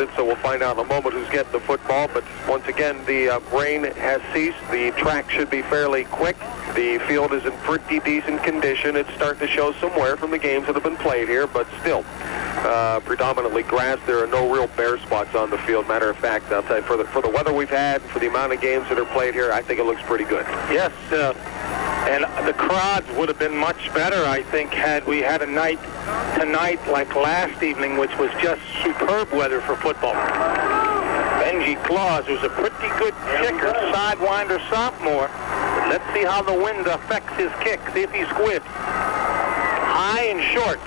it, so we'll find out in a moment who's getting the football. But once again, the rain has ceased. The track should be fairly quick. The field is in pretty decent condition. It's starting to show some wear from the games that have been played here, but still predominantly grass. There are no real bare spots on the field. Matter of fact, I'll tell you, for the weather we've had, for the amount of games that are played here, I think it looks pretty good. Yes, and the crowds would have been much better, I think, had we had a night tonight like last evening, which was just superb weather for football. Benji Clause, who's a pretty good kicker, sidewinder sophomore. Let's see how the wind affects his kick. See if he squibs. High and short.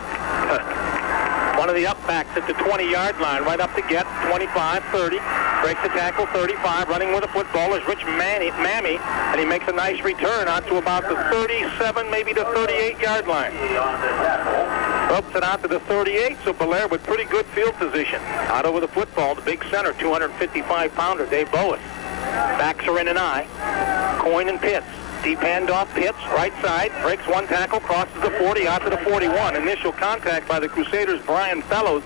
One of the upbacks at the 20-yard line, right up to get 25, 30. Breaks the tackle, 35. Running with the football is Rich Mammy, and he makes a nice return out to about the 37, maybe the 38-yard line. Ropes it out to the 38, so Bellaire with pretty good field position. Out over the football, the big center, 255-pounder, Dave Boas. Backs are in an eye. Coyne and Pitts. Deep handoff, Pitts, right side, breaks one tackle, crosses the 40, out to the 41. Initial contact by the Crusaders' Brian Fellows.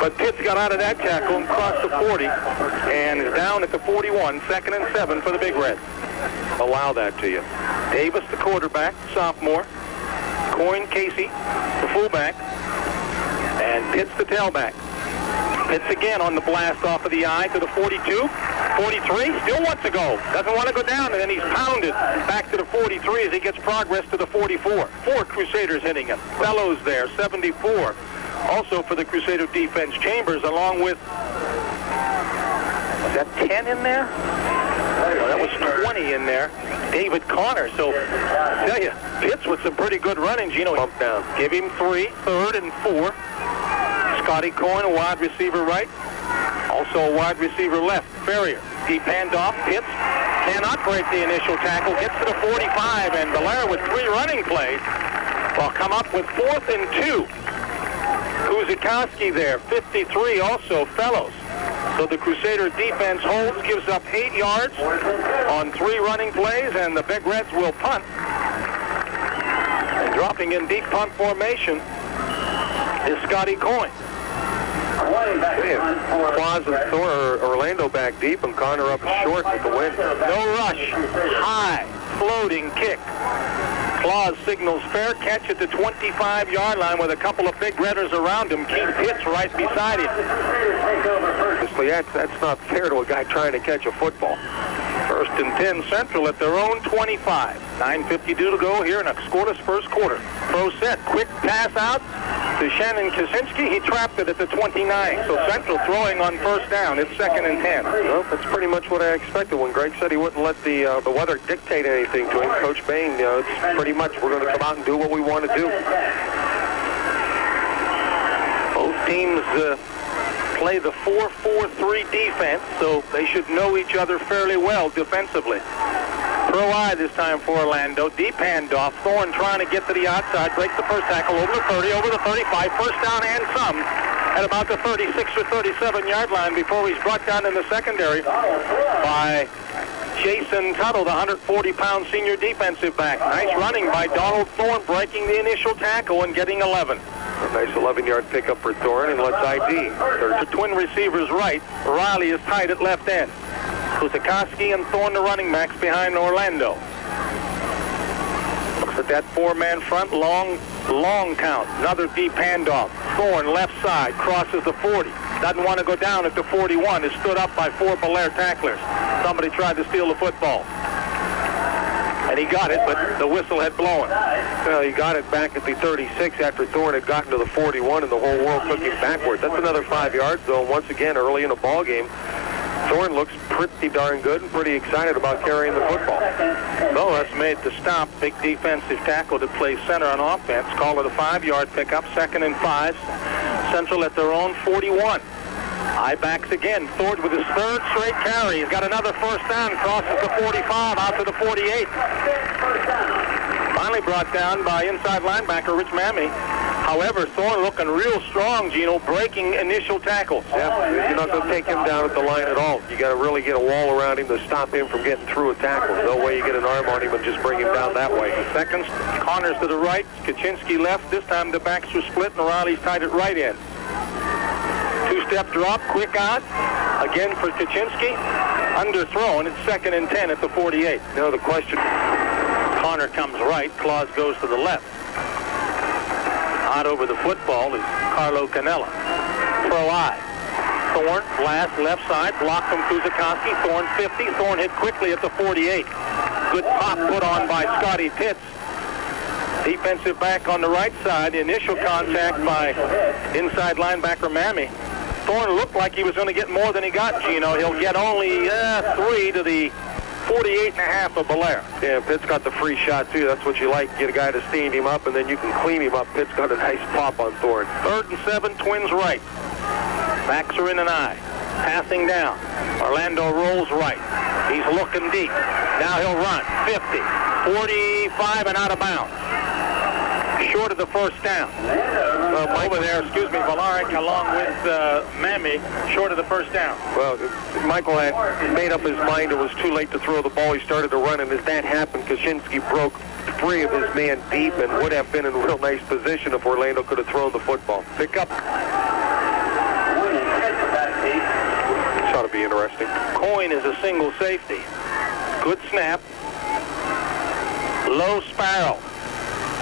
But Pitts got out of that tackle and crossed the 40 and is down at the 41, 2nd and 7 for the Big Reds. Allow that to you. Davis, the quarterback, sophomore. Coyne, Casey, the fullback. And Pitts, the tailback. Pitts again on the blast off of the eye to the 42. 43, still wants to go. Doesn't want to go down, and then he's pounded back to the 43 as he gets progress to the 44. 4 Crusaders hitting him. Fellows there, 74. Also for the Crusader defense, Chambers, along with, was that 10 in there? No, that was 20 in there. David Connor. So, I tell you, Pitts with some pretty good running. Gino, bump down. Give him 3, 3rd and 4. Scotty Coyne, a wide receiver right. Also a wide receiver left. Ferrier, deep handoff. Pitts cannot break the initial tackle. Gets to the 45, and Bellaire with 3 running plays will come up with 4th and 2. Kuczykowski there, 53, also Fellows. So the Crusader defense holds, gives up 8 yards on 3 running plays, and the Big Reds will punt. And dropping in deep punt formation is Scotty Coyne. Clause and Thor, Orlando back deep, and Connor up short with the wind. No rush. High, floating kick. Clause signals fair catch at the 25-yard line with a couple of Big Redders around him. Keith Pitts right beside him. That's not fair to a guy trying to catch a football. 1st and 10 Central at their own 25. 9:52 to go here in a scoreless first quarter. Pro set, quick pass out to Shannon Kuczykowski. He trapped it at the 29. So Central throwing on 1st down. It's 2nd and 10. Well, that's pretty much what I expected. When Gregg said he wouldn't let the weather dictate anything to him, Coach Bahen, it's pretty much we're going to come out and do what we want to do. Both teams play the 4-4-3 defense, so they should know each other fairly well defensively. Pro eye this time for Orlando. Deep handoff. Thorne trying to get to the outside. Breaks the first tackle over the 30, over the 35. First down and some at about the 36 or 37-yard line before he's brought down in the secondary by Jason Tuttle, the 140-pound senior defensive back. Nice running by Donald Thorne, breaking the initial tackle and getting 11. A nice 11-yard pickup for Thorne, and let's ID. There's the twin receivers right. Riley is tight at left end. Kuczykowski and Thorne, the running backs behind Orlando. Looks at that 4-man front, long count. Another deep handoff. Thorne left side, crosses the 40. Doesn't want to go down at the 41. Is stood up by 4 Bellaire tacklers. Somebody tried to steal the football. And he got it, but the whistle had blown. Well, he got it back at the 36 after Thorne had gotten to the 41, and the whole world took him backwards. That's another 5 yards, though. Once again, early in the ball game, Thorne looks pretty darn good and pretty excited about carrying the football. Boas made the stop. Big defensive tackle to play center on offense. Call it a 5-yard pickup. 2nd and 5. Central at their own 41. High backs again. Thorne with his 3rd straight carry. He's got another first down. Crosses the 45 out to the 48. Finally brought down by inside linebacker Rich Mammy. However, Thorne looking real strong, Gino, breaking initial tackles. Yeah, you're not going to take him down at the line at all. You got to really get a wall around him to stop him from getting through a tackle. No way you get an arm on him and just bring him down that way. Seconds, Connors to the right, Kuczykowski left. This time the backs were split, and Riley's tied at right end. 2 Four-step drop, quick out. Again for Kuczykowski. Underthrown. It's 2nd and 10 at the 48. No, the question. Connor comes right. Clause goes to the left. Out over the football is Carlo Cannella. Pro I. Thorne, blast left side, blocked from Kuczykowski. Thorne 50. Thorne hit quickly at the 48. Good pop put on by Scotty Pitts. Defensive back on the right side. The initial contact by inside linebacker Mammy. Thorne looked like he was going to get more than he got, Gino. He'll get only 3 to the 48.5 of Bellaire. Yeah, Pitt's got the free shot, too. That's what you like. Get a guy to stand him up, and then you can clean him up. Pitt's got a nice pop on Thorne. 3rd and 7, Twins right. Backs are in an eye. Passing down. Orlando rolls right. He's looking deep. Now he'll run. 50, 45, and out of bounds. Short of the first down. Over there, Valloric along with Mammy, short of the first down. Well, Michael had made up his mind it was too late to throw the ball. He started to run, and as that happened, Kuczykowski broke free of his man deep and would have been in a real nice position if Orlando could have thrown the football. Pick up. This ought to be interesting. Coyne is a single safety. Good snap. Low Sparrow.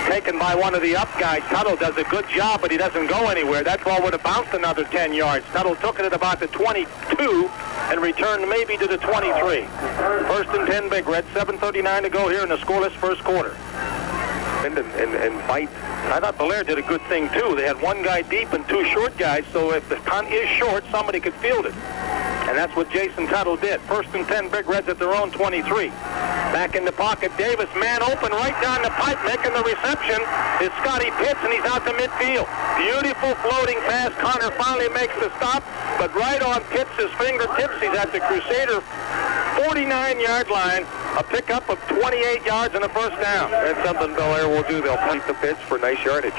Taken by one of the up guys. Tuttle does a good job, but he doesn't go anywhere. That ball would have bounced another 10 yards. Tuttle took it at about the 22 and returned maybe to the 23. 1st and 10, Big Red. 7:39 to go here in the scoreless first quarter. And bite. I thought Bellaire did a good thing, too. They had one guy deep and 2 short guys, so if the punt is short, somebody could field it. And that's what Jason Tuttle did. 1st and 10, Big Reds at their own 23. Back in the pocket, Davis, man open right down the pipe, making the reception is Scotty Pitts, and he's out to midfield. Beautiful floating pass. Connor finally makes the stop, but right on Pitts' fingertips, he's at the Crusader 49-yard line, a pickup of 28 yards and a first down. That's something Bellaire will do. They'll punt the Pitts for nice yardage.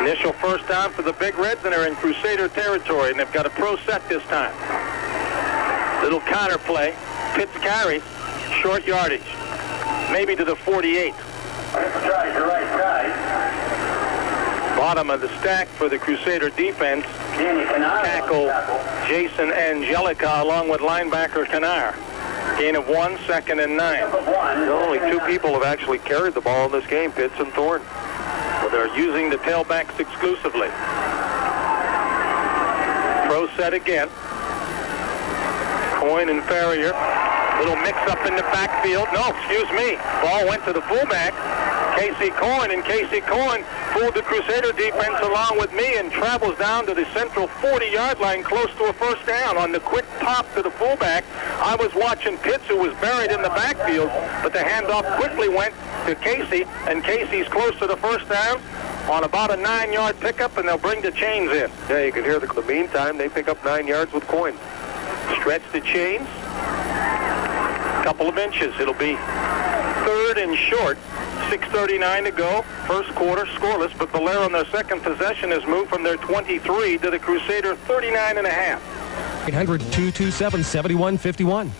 Initial first down for the Big Reds, and they're in Crusader territory, and they've got a pro set this time. Little counter play. Pitts carry. Short yardage. Maybe to the 48. Bottom of the stack for the Crusader defense. Tackle Jason Angelica along with linebacker Canar. Gain of 1, 2nd and 9. Only 2 people have actually carried the ball in this game, Pitts and Thorne. Well, they're using the tailbacks exclusively. Pro set again. Coyne and Ferrier. Little mix-up in the backfield. No, excuse me. Ball went to the fullback, Casey Coyne, and Casey Coyne fooled the Crusader defense along with me and travels down to the central 40-yard line close to a first down. On the quick pop to the fullback, I was watching Pitts, who was buried in the backfield, but the handoff quickly went to Casey, and Casey's close to the first down on about a 9-yard pickup, and they'll bring the chains in. Yeah, you can hear the meantime, they pick up 9 yards with Coyne. Stretch the chains. Couple of inches. It'll be 3rd and short. 6:39 to go. First quarter scoreless, but Bellaire on their second possession has moved from their 23 to the Crusader 39.5. 800-227-7151.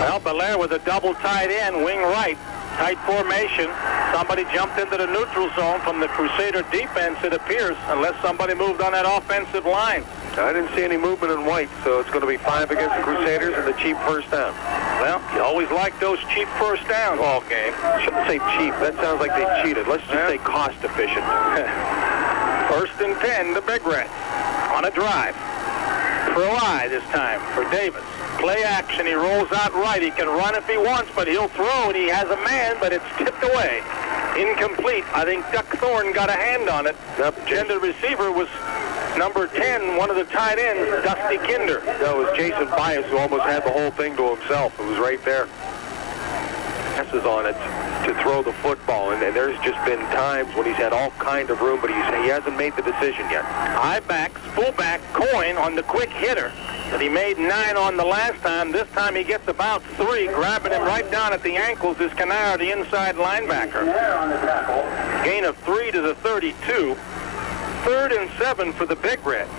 Well, Bellaire with a double tight end, wing right. Tight formation. Somebody jumped into the neutral zone from the Crusader defense, it appears, unless somebody moved on that offensive line. I didn't see any movement in white, so it's going to be 5 against the Crusaders and the cheap first down. Well, you always like those cheap first downs all game. Shouldn't say cheap. That sounds like they cheated. Let's just say cost efficient. 1st and 10, the Big Reds on a drive. Pro I this time for Davis. Play action. He rolls out right. He can run if he wants, but he'll throw, and he has a man, but it's tipped away. Incomplete. I think Duck Thorne got a hand on it. The intended receiver was number 10, one of the tight ends, Dusty Kinder. That was Jason Bias, who almost had the whole thing to himself. It was right there. Passes on it to throw the football, and there's just been times when he's had all kind of room, but he hasn't made the decision yet. High backs, fullback Coyne on the quick hitter that he made 9 on the last time. This time he gets about 3, grabbing him right down at the ankles is Canar, the inside linebacker. Gain of 3 to the 32. 3rd and 7 for the Big Reds.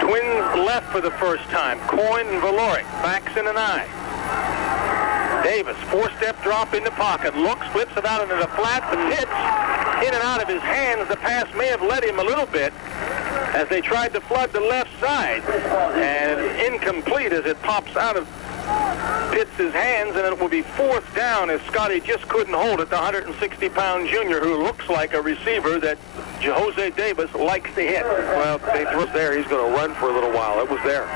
Twins left for the first time. Coyne and Valloric, backs in an eye. Davis, 4-step drop in the pocket, looks, flips it out into the flat, the pitch, in and out of his hands. The pass may have led him a little bit as they tried to flood the left side, and incomplete as it pops out of Pitts' hands, and it will be 4th down as Scotty just couldn't hold it. The 160-pound junior who looks like a receiver that Jose Davis likes to hit. Well, they threw it there. He's going to run for a little while. It was there.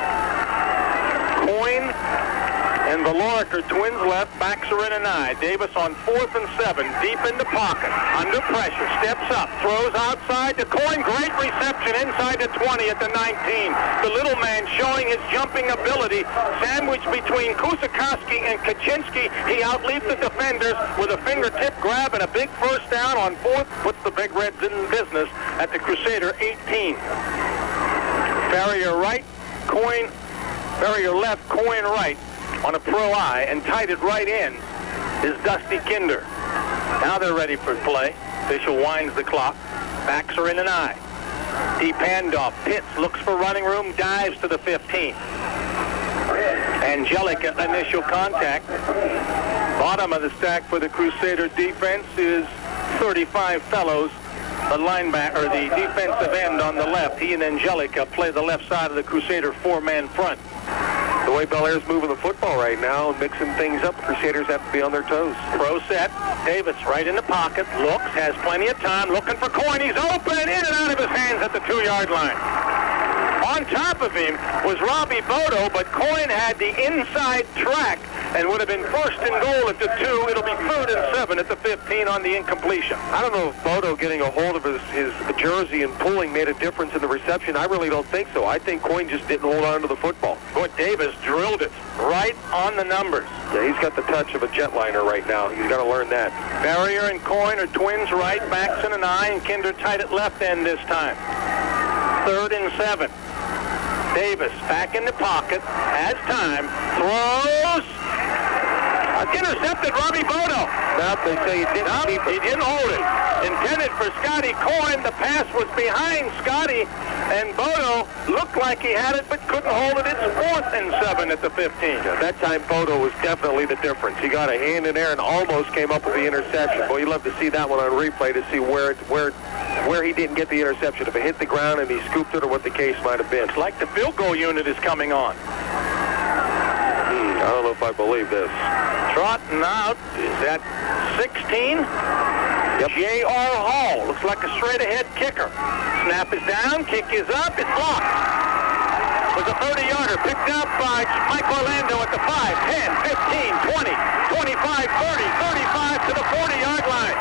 Coyne and Valloric are twins left. Backs are in an eye. Davis on 4th and 7, deep in the pocket, under pressure, steps up, throws outside to Coyne. Great reception inside the 20 at the 19. The little man showing his jumping ability, sandwiched between Kuczykowski and Kuczynski. He outleaped the defenders with a fingertip grab and a big first down on 4th. Puts the Big Reds in business at the Crusader 18. Farrier right, Coyne. Farrier left, Coyne right. On a pro eye, and tied it right in is Dusty Kinder. Now they're ready for play. Official winds the clock. Backs are in an eye. Deep handoff. Pitts looks for running room, dives to the 15. Angelica initial contact. Bottom of the stack for the Crusader defense is 35 Fellows. The linebacker, or the defensive end on the left. He and Angelica play the left side of the Crusader 4-man front. The way Bellaire's moving the football right now, mixing things up, the Crusaders have to be on their toes. Pro set. Davis right in the pocket. Looks, has plenty of time, looking for Coyne. He's open, in and out of his hands at the 2-yard line. On top of him was Robbie Bodo, but Coyne had the inside track and would have been 1st and goal at the 2. It'll be 3rd and 7 at the 15 on the incompletion. I don't know if Bodo getting a hold of his jersey and pulling made a difference in the reception. I really don't think so. I think Coyne just didn't hold on to the football. But Davis drilled it right on the numbers. Yeah, he's got the touch of a jetliner right now. He's got to learn that. Farrier and Coyne are twins right, backs in an eye, and Kinder tight at left end this time. 3rd and 7. Davis back in the pocket, has time, throws, intercepted Robbie Bodo. Nope, they say he didn't hold it. Intended for Scotty Coyne. The pass was behind Scotty, and Bodo looked like he had it, but couldn't hold it. It's 4th and 7 at the 15. Yeah, that time Bodo was definitely the difference. He got a hand in there and almost came up with the interception. Boy, you'd love to see that one on replay to see where he didn't get the interception. If it hit the ground and he scooped it or what the case might have been. It's like the field goal unit is coming on. I don't know if I believe this. Trotting out is at 16. Yep. J.R. Hall. Looks like a straight-ahead kicker. Snap is down. Kick is up. It's blocked. It was a 30-yarder picked up by Mike Orlando at the 5, 10, 15, 20, 25, 30, 35 to the 40-yard line.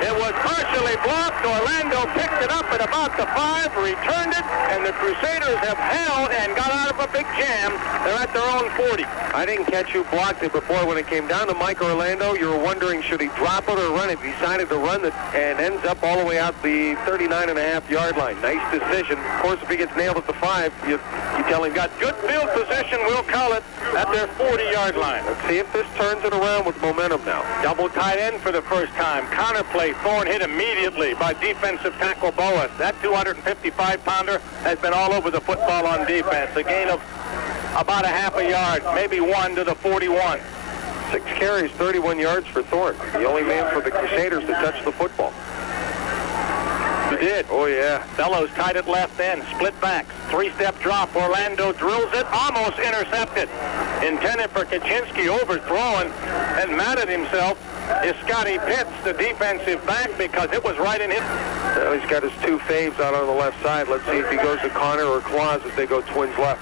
It was partially blocked. Orlando picked it up at about the 5, returned it, and the Crusaders have held and got out of a big jam. They're at their own 40. I didn't catch who blocked it before. When it came down to Mike Orlando, you were wondering, should he drop it or run it? He decided to run it and ends up all the way out the 39.5-yard line. Nice decision. Of course, if he gets nailed at the 5, you tell him, got good field position, we'll call it, at their 40-yard line. Let's see if this turns it around with momentum now. Double tight end for the first time. Counter play. Thorne hit immediately by defensive tackle Boas. That 255-pounder has been all over the football on defense. A gain of about a half a yard, maybe 1 to the 41. 6 carries, 31 yards for Thorne. The only man for the Crusaders to touch the football. He did. Oh, yeah. Fellows tight at left end, split backs, 3-step drop. Orlando drills it, almost intercepted. Intended for Kuczynski, overthrown, and mad at himself is Scotty Pitts, the defensive back, because it was right in his... Well, he's got his 2 faves out on the left side. Let's see if he goes to Connor or Clause as they go twins left.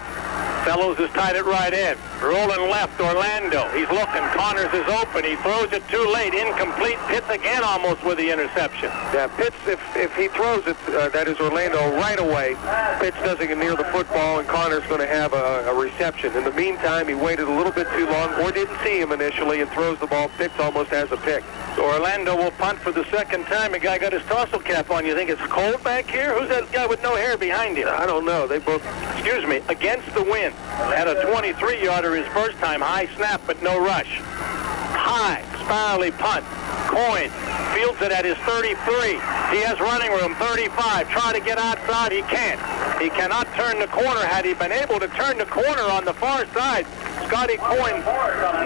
Fellows is tied at right end. Rolling left, Orlando. He's looking. Connors is open. He throws it too late. Incomplete. Pitts again almost with the interception. Yeah, Pitts, if he throws it, that is Orlando, right away, Pitts doesn't get near the football, and Connor's going to have a reception. In the meantime, he waited a little bit too long, or didn't see him initially, and throws the ball. Pitts almost has a pick. So Orlando will punt for the second time. A guy got his tassel cap on. You think it's cold back here? Who's that guy with no hair behind him? I don't know. They both... Excuse me. Against the wind. Had a 23-yarder his first time. High snap, but no rush. High, spirally punt. Coyne fields it at his 33. He has running room, 35. Trying to get outside. He can't. He cannot turn the corner. Had he been able to turn the corner on the far side, Scotty Coyne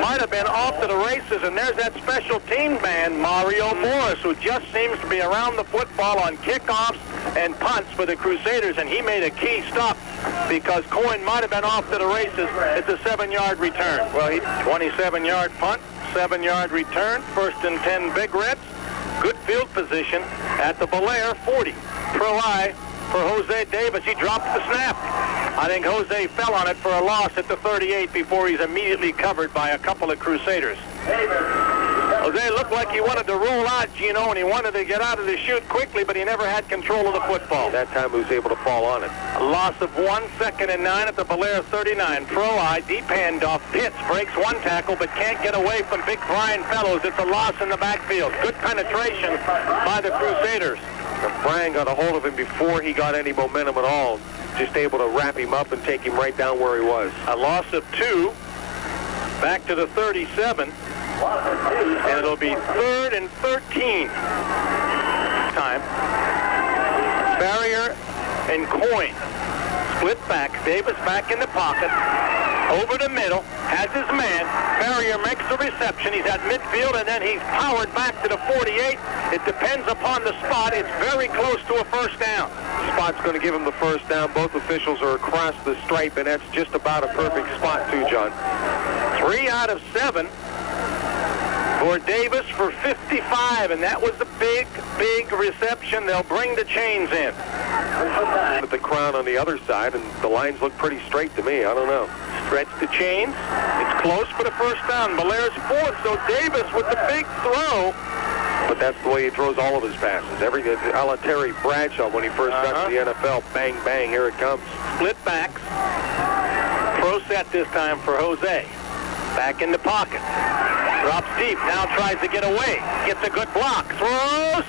might have been off to the races, and there's that special team man, Mario Morris, who just seems to be around the football on kickoffs and punts for the Crusaders, and he made a key stop because Coyne might have been off to the races. It's a 7-yard return. Well, 27-yard punt, 7-yard return, 1st and 10 Big Reds. Good field position at the Bellaire 40. Pro eye for Jose Davis. He dropped the snap. I think Jose fell on it for a loss at the 38 before he's immediately covered by a couple of Crusaders. Jose looked like he wanted to roll out, Gino, and he wanted to get out of the chute quickly, but he never had control of the football. That time he was able to fall on it. A loss of 1, 2nd and 9 at the Bellaire 39. Pro eye, deep handoff. Pitts breaks one tackle, but can't get away from big Brian Fellows. It's a loss in the backfield. Good penetration by the Crusaders. Brian got a hold of him before he got any momentum at all. Just able to wrap him up and take him right down where he was. A loss of 2. Back to the 37. And it'll be 3rd and 13. Time. Barrier and Coyne. Split backs. Davis back in the pocket. Over the middle. Has his man. Barrier makes the reception. He's at midfield, and then he's powered back to the 48. It depends upon the spot. It's very close to a first down. Spot's going to give him the first down. Both officials are across the stripe, and that's just about a perfect spot too, John. 3 out of 7 for Davis for 55, and that was the big reception. They'll bring the chains in. With the crown on the other side, and the lines look pretty straight to me. I don't know. Stretch the chains. It's close for the first down. Bellaire's 4th, so Davis with the big throw. But that's the way he throws all of his passes. A la Terry Bradshaw when he first got to the NFL. Bang, bang, here it comes. Split backs. Pro set this time for Jose. Back in the pocket. Drops deep. Now tries to get away. Gets a good block. Throws.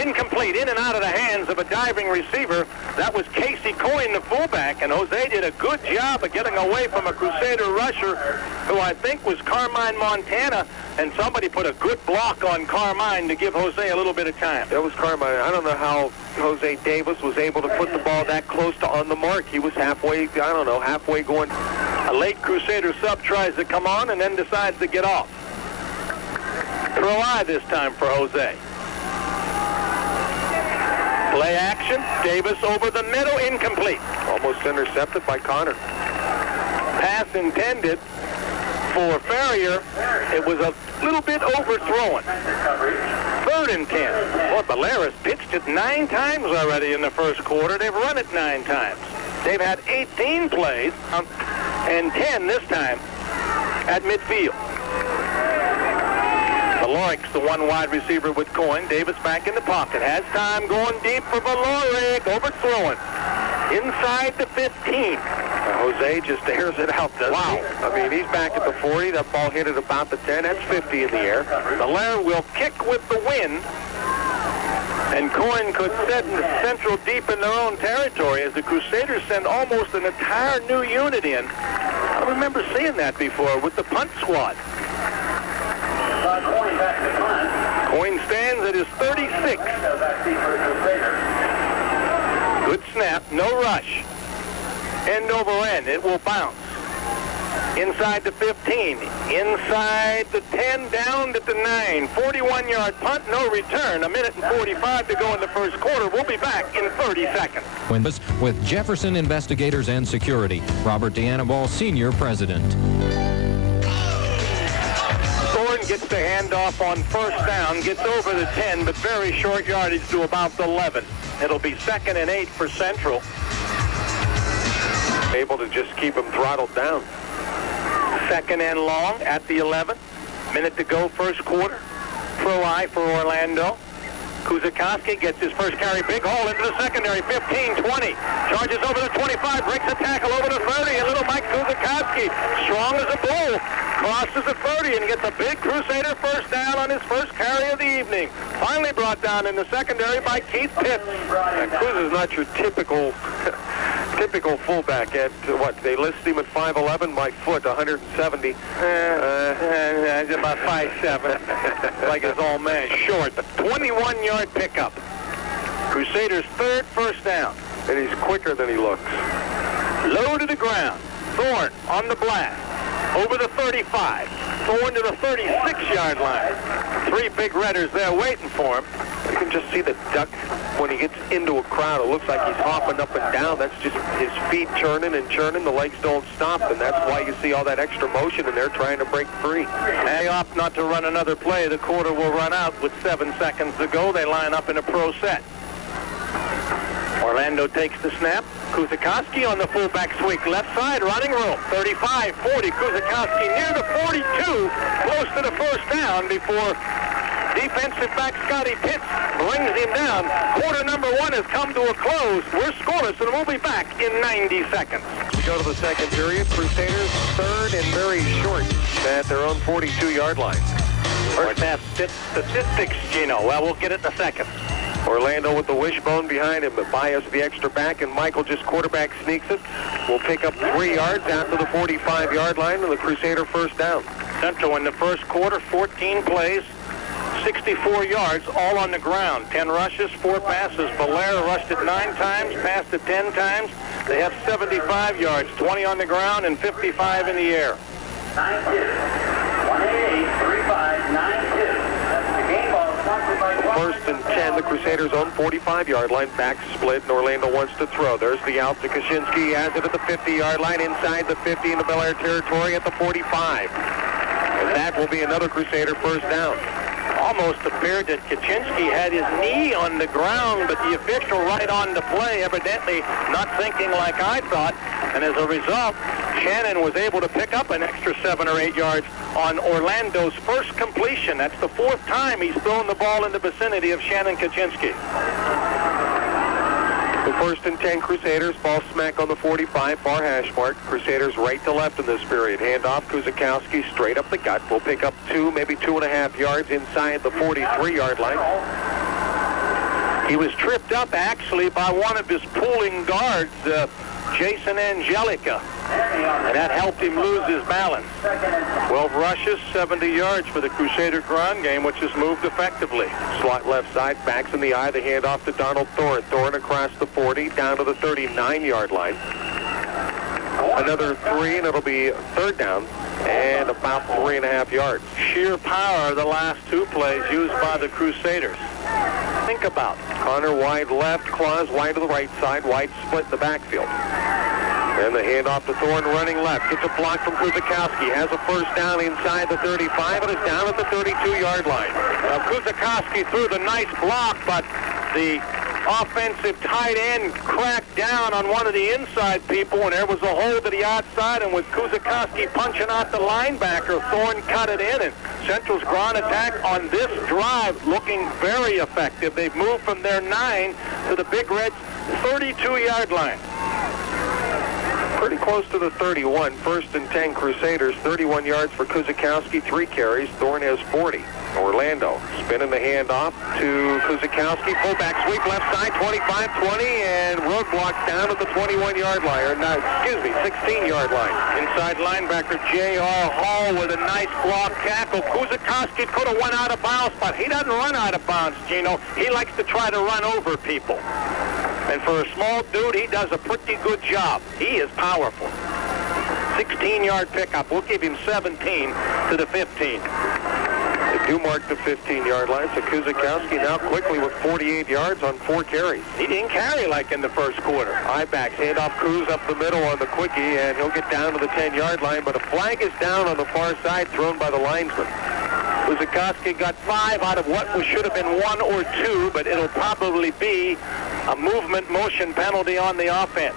Incomplete. In and out of the hands of a diving receiver. That was Casey Coyne, the fullback. And Jose did a good job of getting away from a Crusader rusher who I think was Carmine Montana. And somebody put a good block on Carmine to give Jose a little bit of time. That was Carmine. I don't know how Jose Davis was able to put the ball that close to on the mark. He was halfway going. A late Crusader sub tries to come on and then decides to get off. Pro eye this time for Jose. Play action. Davis over the middle. Incomplete. Almost intercepted by Connor. Pass intended for Ferrier. It was a little bit overthrown. 3rd and 10. Boy, Bellaire has pitched it 9 times already in the first quarter. They've run it 9 times. They've had 18 plays and 10 this time at midfield. Valoric's the one wide receiver with Coyne. Davis back in the pocket. Has time going deep for Valoric. Overthrowing. Inside the 15. Jose just airs it out, doesn't he? I mean, he's back at the 40. That ball hit at about the 10. That's 50 in the air. Bellaire will kick with the wind. And Coyne could set Central deep in their own territory as the Crusaders send almost an entire new unit in. I don't remember seeing that before with the punt squad. Coyne stands at his 36. Good snap, no rush. End over end, it will bounce. Inside the 15, inside the 10, down to the 9. 41-yard punt, no return. 1:45 to go in the first quarter. We'll be back in 30 seconds. With Jefferson Investigators and Security, Robert D'Anibal, Senior President. Thorne gets the handoff on first down, gets over the 10, but very short yardage to about the 11. It'll be 2nd and 8 for Central. Able to just keep him throttled down. 2nd and long at the 11. Minute to go, first quarter. Pro eye for Orlando. Kuczykowski gets his first carry. Big hole into the secondary. 15-20. Charges over the 25. Breaks a tackle over the 30. And little Mike Kuczykowski, strong as a bull, crosses the 30 and gets a big Crusader first down on his first carry of the evening. Finally brought down in the secondary by Keith Pitts. Kuz is not your typical fullback. At what, they list him at 5'11", my foot 170. He's about 5'7", like his old man, short. 21-yard pickup. Crusaders' 3rd first down. And he's quicker than he looks. Low to the ground. Thorne on the blast. over the 35, Thorne to the 36-yard line. 3 big Redders there waiting for him. You can just see the duck when he gets into a crowd. It looks like he's hopping up and down. That's just his feet churning and churning. The legs don't stop, and that's why you see all that extra motion in there trying to break free. They opt not to run another play. The quarter will run out with 7 seconds to go. They line up in a pro set. Orlando takes the snap. Kuczykowski on the fullback sweep, left side, running room. 35, 40. Kuczykowski near the 42, close to the first down before defensive back Scotty Pitts brings him down. Quarter number 1 has come to a close. We're scoreless, and we'll be back in 90 seconds. We go to the second period. Crusaders third and very short at their own 42-yard line. First half statistics, Gino. Well, we'll get it in a second. Orlando with the wishbone behind him, but bias the extra back, and Michael just quarterback sneaks it. Will pick up 3 yards after the 45-yard line, and the Crusader first down. Central in the first quarter, 14 plays, 64 yards, all on the ground. 10 rushes, 4 passes. Bellaire rushed it 9 times, passed it 10 times. They have 75 yards, 20 on the ground and 55 in the air. 9-2. First and 10, the Crusaders' own 45-yard line. Back split, and Orlando wants to throw. There's the out to Kuczykowski. He has it at the 50-yard line, inside the 50 in the Bellaire territory at the 45. And that will be another Crusader first down. Almost appeared that Kuczykowski had his knee on the ground, but the official right on the play, evidently not thinking like I thought. And as a result, Shannon was able to pick up an extra 7 or 8 yards on Orlando's first completion. That's the 4th time he's thrown the ball in the vicinity of Shannon Kuczykowski. The first and 10 Crusaders, ball smack on the 45, far hash mark. Crusaders right to left in this period. Handoff, Kuczykowski straight up the gut. Will pick up 2, maybe 2.5 yards inside the 43-yard line. He was tripped up, actually, by one of his pulling guards, Jason Angelica, and that helped him lose his balance. 12 rushes, 70 yards for the Crusader ground game, which has moved effectively. Slot left side, backs in the eye, the handoff to Donald Thorne. Thorne across the 40, down to the 39-yard line. Another 3, and it'll be 3rd down, and about 3.5 yards. Sheer power the last 2 plays used by the Crusaders. Think about it. Connor wide left, Clause wide to the right side, wide split in the backfield. And the handoff to Thorne running left. Gets a block from Kuczykowski. Has a first down inside the 35 and is down at the 32-yard line. Kuczykowski threw the nice block, but the offensive tight end cracked down on one of the inside people, and there was a hole to the outside, and with Kuczykowski punching out the linebacker, Thorne cut it in, and Central's ground attack on this drive looking very effective. They've moved from their 9 to the Big Red's 32-yard line. Pretty close to the 31. First and 10 Crusaders, 31 yards for Kuczykowski, 3 carries. Thorne has 40. Orlando spinning the handoff to Kuczykowski. Fullback sweep left side, 25-20, and roadblocks down at the 21-yard line. Or no, excuse me, 16-yard line. Inside linebacker J.R. Hall with a nice block tackle. Kuczykowski could have went out of bounds, but he doesn't run out of bounds, Gino. He likes to try to run over people. And for a small dude, he does a pretty good job. He is powerful. 16-yard pickup. We'll give him 17 to the 15. They do mark the 15-yard line, so Kuczykowski now quickly with 48 yards on 4 carries. He didn't carry like in the first quarter. I-backs, handoff Kuz up the middle on the quickie, and he'll get down to the 10-yard line, but a flag is down on the far side thrown by the linesman. Kuczykowski got 5 out of what should have been 1 or 2, but it'll probably be a movement motion penalty on the offense.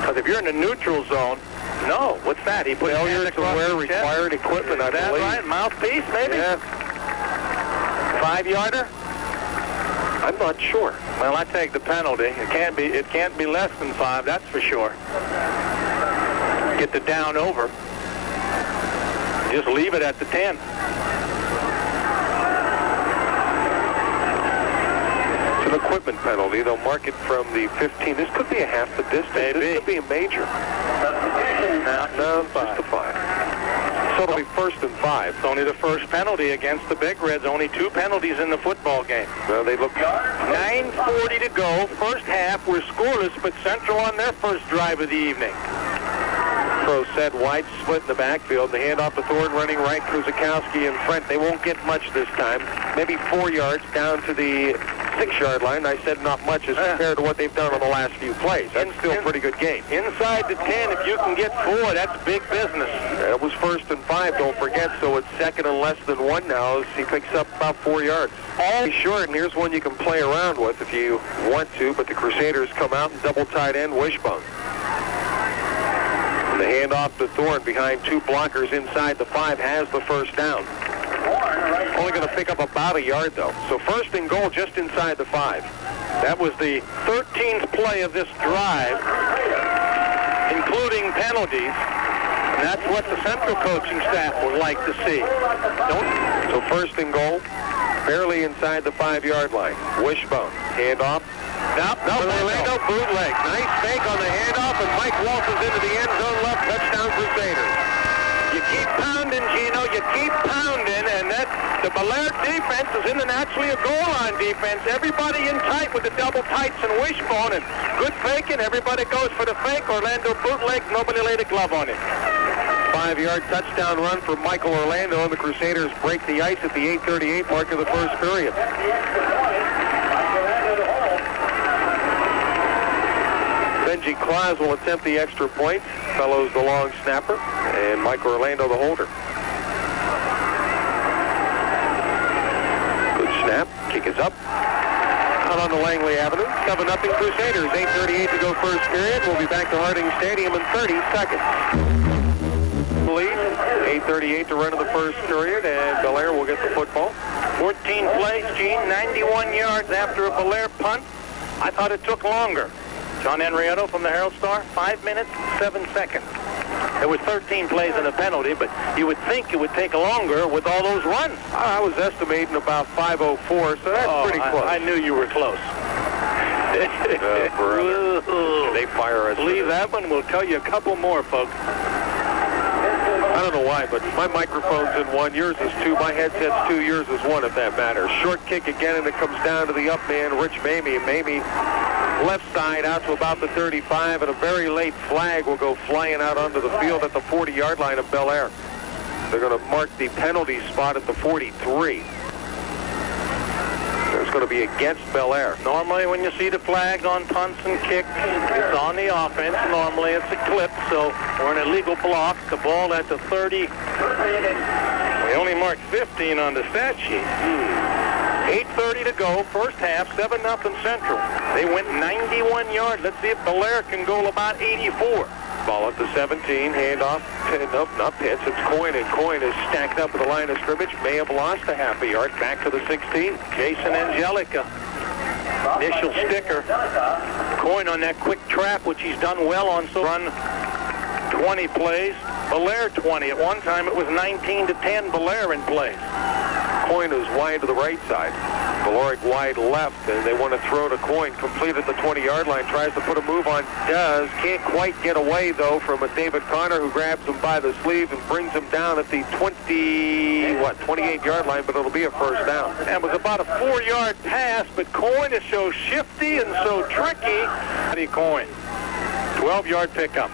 Because if you're in the neutral zone, no, what's that? He put failure to wear required equipment, I believe. Right? Mouthpiece, maybe? Yeah. 5-yarder? I'm not sure. Well, I take the penalty. It can't be less than 5, that's for sure. Get the down over. Just leave it at the 10. It's an equipment penalty. They'll mark it from the 15. This could be a half the distance. Maybe. This could be a major. No, just a 5. So it'll be 1st and 5. It's only the first penalty against the Big Reds. Only 2 penalties in the football game. Well, they look... 9:40 to go. First half. We're scoreless, but Central on their first drive of the evening. Pro set, wide split in the backfield. The handoff to Thorne running right, Kuczykowski in front. They won't get much this time. Maybe 4 yards down to the 6-yard line. I said not much as compared to what they've done on the last few plays. That's still a pretty good game. Inside the 10, if you can get 4, that's big business. It was 1st and 5, don't forget, so it's 2nd and less than 1 now as he picks up about 4 yards. All short, and here's one you can play around with if you want to, but the Crusaders come out and double tight end wishbone. And the handoff to Thorne behind 2 blockers inside the 5 has the first down. Only going to pick up about a yard, though. So 1st and goal just inside the 5. That was the 13th play of this drive, including penalties. And that's what the Central coaching staff would like to see. So 1st and goal, barely inside the 5-yard line. Wishbone, handoff. No, Orlando bootleg. Nice fake on the handoff, and Mike waltzes into the end zone left. Touchdown Crusaders. You keep pounding, Gino. You keep pounding, and that the Bellaire defense is in actually a goal line defense. Everybody in tight with the double tights and wishbone, and good faking. Everybody goes for the fake. Orlando bootleg. Nobody laid a glove on it. 5-yard touchdown run for Michael Orlando, and the Crusaders break the ice at the 8:38 mark of the first period. Benji Clause will attempt the extra point. Fellows the long snapper, and Michael Orlando the holder. Good snap. Kick is up. Out on the Langley Avenue. 7-0 Crusaders. 8:38 to go first period. We'll be back to Harding Stadium in 30 seconds. Lead. 8:38 to run in the first period, and Bellaire will get the football. 14 plays, Gene. 91 yards after a Bellaire punt. I thought it took longer. John Henrietto from the Herald-Star, 5 minutes, 7 seconds. There was 13 plays and a penalty, but you would think it would take longer with all those runs. I was estimating about 5:04, so that's pretty close. I knew you were close. They fire us. Leave that one. We'll tell you a couple more, folks. I don't know why, but my microphone's in one. Yours is 2. My headset's 2. Yours is 1, if that matters. Short kick again, and it comes down to the up man, Rich Mamie. Mamie left side out to about the 35, and a very late flag will go flying out onto the field at the 40-yard line of Bellaire. They're going to mark the penalty spot at the 43. It's going to be against Bellaire. Normally when you see the flag on punts and kicks, it's on the offense. Normally it's a clip, so we're in a legal block. The ball at the 30. We only marked 15 on the stat sheet. 8:30 to go, first half, 7-0 Central. They went 91 yards. Let's see if Bellaire can go about 84. Ball at the 17, handoff. Nope, not Pitts. It's Coyne, and Coyne is stacked up at the line of scrimmage. May have lost a half a yard. Back to the 16. Jason Angelica, initial sticker. Coyne on that quick trap, which he's done well on. So run 20 plays. Bellaire 20. At one time it was 19-10 Bellaire in plays. Coyne is wide to the right side. Valloric wide left, and they want to throw to Coyne. Complete at the 20-yard line. Tries to put a move on. Does. Can't quite get away, though, from a David Connor who grabs him by the sleeve and brings him down at the 28-yard line, but it'll be a first down. That was about a 4-yard pass, but Coyne is so shifty and so tricky. Coyne, 12-yard pickup.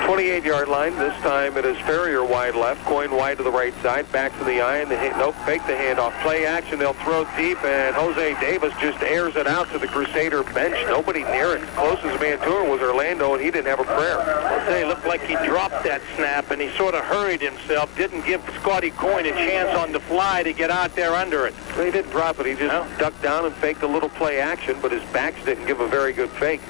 28-yard line. This time it is Ferrier wide left. Coyne wide to the right side. Back to the eye. And nope, fake the handoff. Play action. They'll throw deep. And Jose Davis just airs it out to the Crusader bench. Nobody near it. Closest man to her was Orlando, and he didn't have a prayer. I'll say it looked like he dropped that snap, and he sort of hurried himself. Didn't give Scotty Coyne a chance on the fly to get out there under it. Well, he didn't drop it. He just ducked down and faked a little play action, but his backs didn't give a very good fake.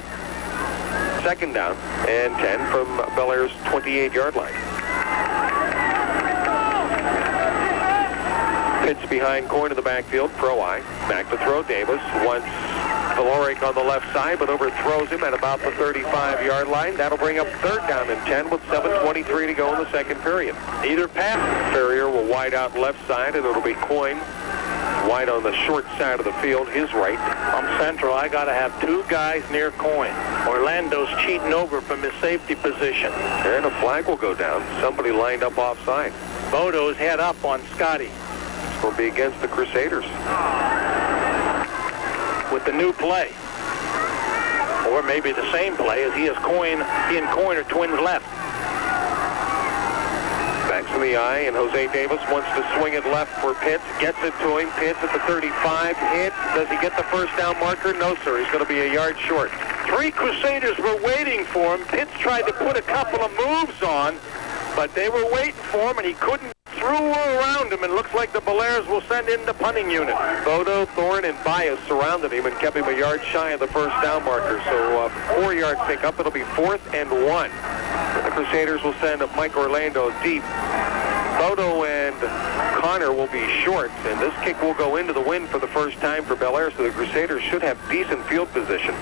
Second down and 10 from Bellaire's 28-yard line. Pitch behind Coyne in the backfield. Pro eye. Back to throw. Davis wants Valloric on the left side, but overthrows him at about the 35-yard line. That'll bring up third down and 10 with 7:23 to go in the second period. Either pass. Ferrier will wide out left side, and it'll be Coyne wide on the short side of the field, his right. From Central, I got to have 2 guys near Coyne. Orlando's cheating over from his safety position. And a flag will go down. Somebody lined up offside. Bodo's head up on Scotty. It's going to be against the Crusaders. With the new play. or maybe the same play, as he and Coyne are twins left. Backs in the eye, and Jose Davis wants to swing it left for Pitts. Gets it to him. Pitts at the 35. Hit. Does he get the first down marker? No, sir. He's going to be a yard short. 3 Crusaders were waiting for him. Pitts tried to put a couple of moves on, but they were waiting for him, and he couldn't. Threw around him, and looks like the Bellaires will send in the punting unit. Bodo, Thorne, and Bias surrounded him and kept him a yard shy of the first down marker. So 4-yard pickup. It'll be 4th and 1. The Crusaders will send Mike Orlando deep. Bodo and Connor will be short, and this kick will go into the wind for the first time for Bellaire, so the Crusaders should have decent field position.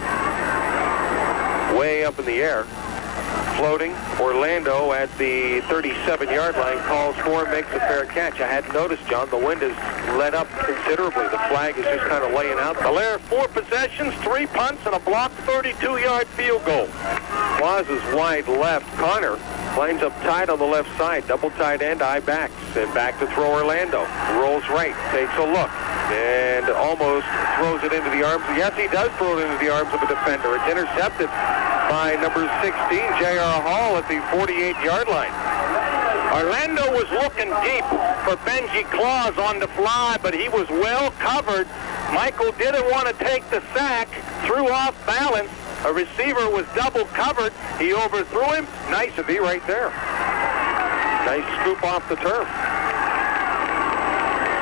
Way up in the air. Floating, Orlando at the 37-yard line calls for, makes a fair catch. I hadn't noticed, John, the wind has let up considerably. The flag is just kind of laying out. Bellaire 4 possessions, 3 punts, and a blocked 32-yard field goal. Clause is wide left. Connor lines up tight on the left side. Double tight end, eye backs, and back to throw Orlando. Rolls right, takes a look, and almost throws it into the arms. Yes, he does throw it into the arms of a defender. It's intercepted by number 16, J.R. Hall, at the 48-yard line. Orlando was looking deep for Benji Clause on the fly, but he was well covered. Michael didn't want to take the sack, threw off balance. A receiver was double covered. He overthrew him. Nice to be right there. Nice scoop off the turf.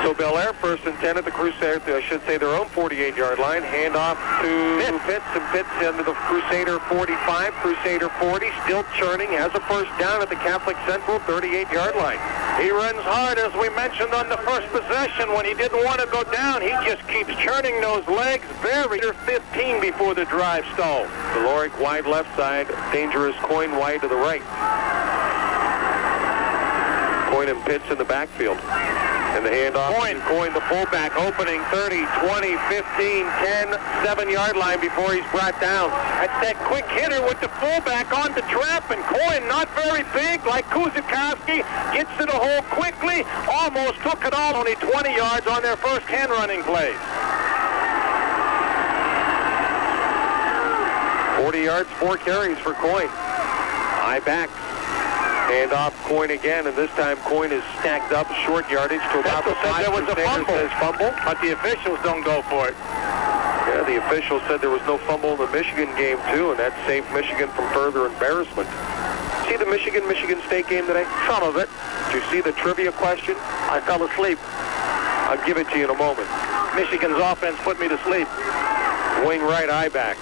So Bellaire, 1st and 10 at the Crusader, I should say their own 48-yard line. Hand off to Pitts, and Pitts into the Crusader 45, Crusader 40, still churning, has a first down at the Catholic Central 38-yard line. He runs hard, as we mentioned on the first possession. When he didn't want to go down, he just keeps churning those legs. Very 15 before the drive stalls. Valloric wide left side, dangerous Coyne wide to the right. Coyne and Pitts in the backfield. And the handoff. Coyne, the fullback, opening 30, 20, 15, 10, 7-yard line before he's brought down. That's that quick hitter with the fullback on the trap, and Coyne, not very big, like Kuczykowski, gets to the hole quickly, almost took it all, only 20 yards on their first 10 running plays. 40 yards, 4 carries for Coyne. Eye back. Hand off Coyne again, and this time Coyne is stacked up, short yardage to about the 5. There was a fumble, but the officials don't go for it. Yeah, the officials said there was no fumble in the Michigan game, too, and that saved Michigan from further embarrassment. See the Michigan State game today? Some of it. Did you see the trivia question? I fell asleep. I'll give it to you in a moment. Michigan's offense put me to sleep. Wing right, eye back.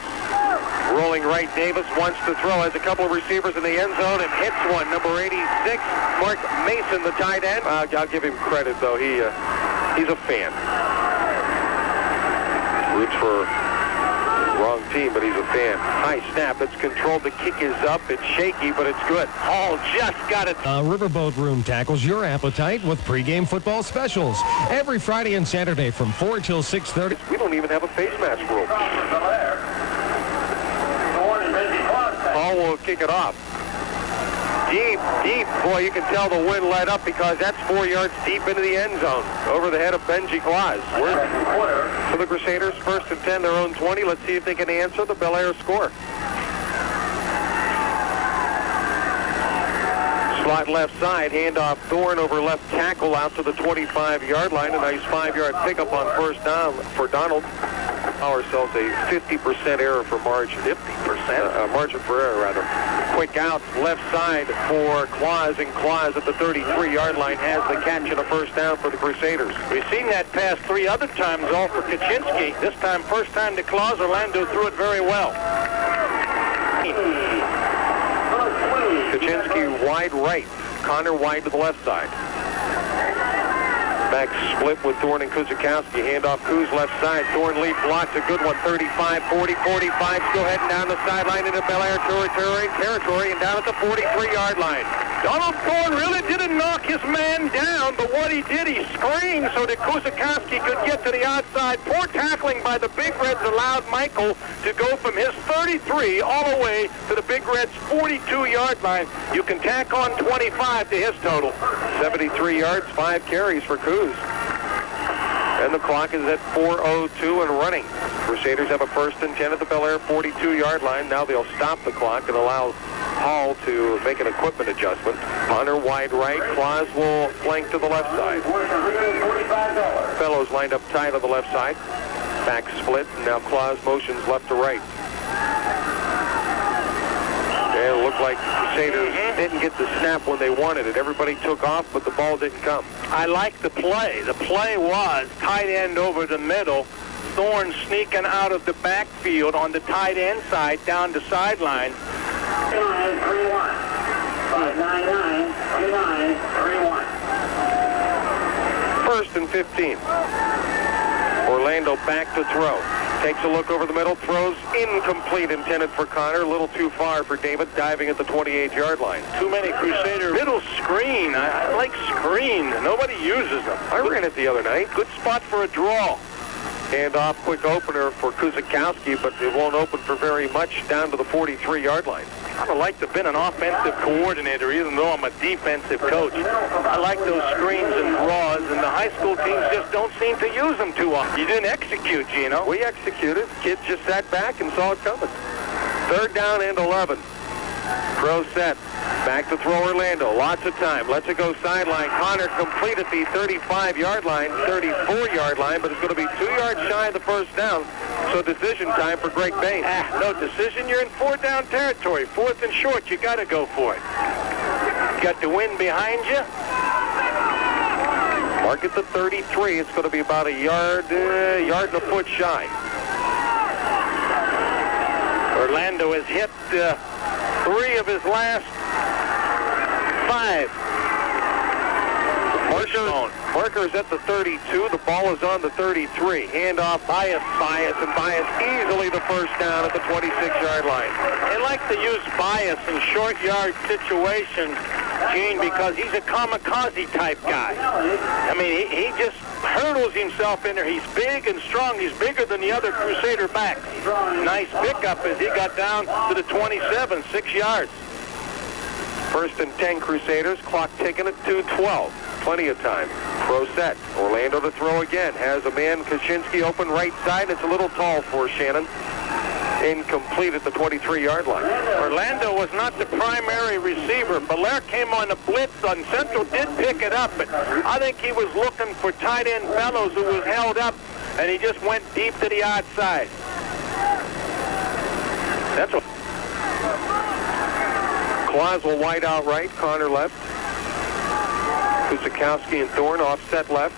Rolling right, Davis wants to throw, has a couple of receivers in the end zone and hits one. Number 86, Mark Mason, the tight end. I'll give him credit, though. He's a fan. Roots for wrong team, but he's a fan. High snap, it's controlled. The kick is up. It's shaky, but it's good. Hall just got it. Riverboat Room tackles your appetite with pregame football specials. Every Friday and Saturday from 4 till 6:30. We don't even have a face mask rule. Hall will kick it off. Deep. Boy, you can tell the wind let up because that's 4 yards deep into the end zone. Over the head of Benji Clause. For the Crusaders, 1st and 10, their own 20. Let's see if they can answer the Bellaire score. Slot left side, handoff Thorne over left tackle out to the 25-yard line. A nice 5-yard pickup on first down for Donald. Ourselves a 50% error for margin. 50%? Margin for error, rather. Quick out, left side for Clause, and Clause at the 33-yard line has the catch and a first down for the Crusaders. We've seen that pass 3 other times, all for Kuczykowski. This time, first time to Clause, Orlando threw it very well. Kuczykowski wide right, Connor wide to the left side. Back split with Thorne and Kuczykowski. Handoff Kuz left side. Thorne lead blocks a good one. 35, 40, 45. Still heading down the sideline into Bellaire territory and down at the 43-yard line. Donald Thorne really didn't knock his man down, but what he did, he screened so that Kuczykowski could get to the outside. Poor tackling by the Big Reds allowed Michael to go from his 33 all the way to the Big Reds' 42-yard line. You can tack on 25 to his total. 73 yards, 5 carries for Kuz. And the clock is at 4:02 and running. Crusaders Crusaders have a 1st and 10 at the Bellaire 42-yard line. Now they'll stop the clock and allow Hall to make an equipment adjustment. Punter wide right. Clause will flank to the left side. Fellows lined up tight on the left side. Back split. Now Clause motions left to right. It looked like Crusaders didn't get the snap when they wanted it. Everybody took off, but the ball didn't come. I like the play. The play was tight end over the middle. Thorne sneaking out of the backfield on the tight end side down the sideline. 2931. 599 2931. 1st and 15. Orlando back to throw. Takes a look over the middle, throws incomplete, intended for Connor. A little too far for David, diving at the 28-yard line. Too many Crusader middle screen. I like screens. Nobody uses them. I ran it the other night. Good spot for a draw. Hand off, quick opener for Kuczykowski, but it won't open for very much down to the 43-yard line. I would like to have been an offensive coordinator, even though I'm a defensive coach. I like those screens and draws, and the high school teams just don't seem to use them too often. You didn't execute, Gino. We executed. Kids just sat back and saw it coming. 3rd down and 11. Pro set. Back to throw Orlando. Lots of time. Lets it go sideline. Connor complete at the 35-yard line, 34-yard line, but it's going to be 2 yards shy of the 1st down. So decision time for Gregg Bahen. No decision. You're in 4th-down territory. 4th and short. You got to go for it. You got the wind behind you. Mark at the 33. It's going to be about a yard and a foot shy. Orlando has hit 3 of his last 5. Marker's at the 32. The ball is on the 33. Handoff, Bias, and Bias easily the 1st down at the 26-yard line. They like to use Bias in short yard situations, Gene, because he's a kamikaze type guy. I mean, he just hurdles himself in there. He's big and strong. He's bigger than the other Crusader backs. Nice pickup as he got down to the 27, 6 yards. 1st and 10 Crusaders. Clock ticking at 2:12. Plenty of time. Pro set. Orlando to throw again. Has a man, Kuczykowski, open right side. It's a little tall for Shannon. Incomplete at the 23-yard line. Orlando was not the primary receiver. Bellaire came on a blitz on Central, did pick it up, but I think he was looking for tight end Fellows who was held up, and he just went deep to the outside. That's what. Clause will wide out right. Connor left. Kuczykowski and Thorne offset left.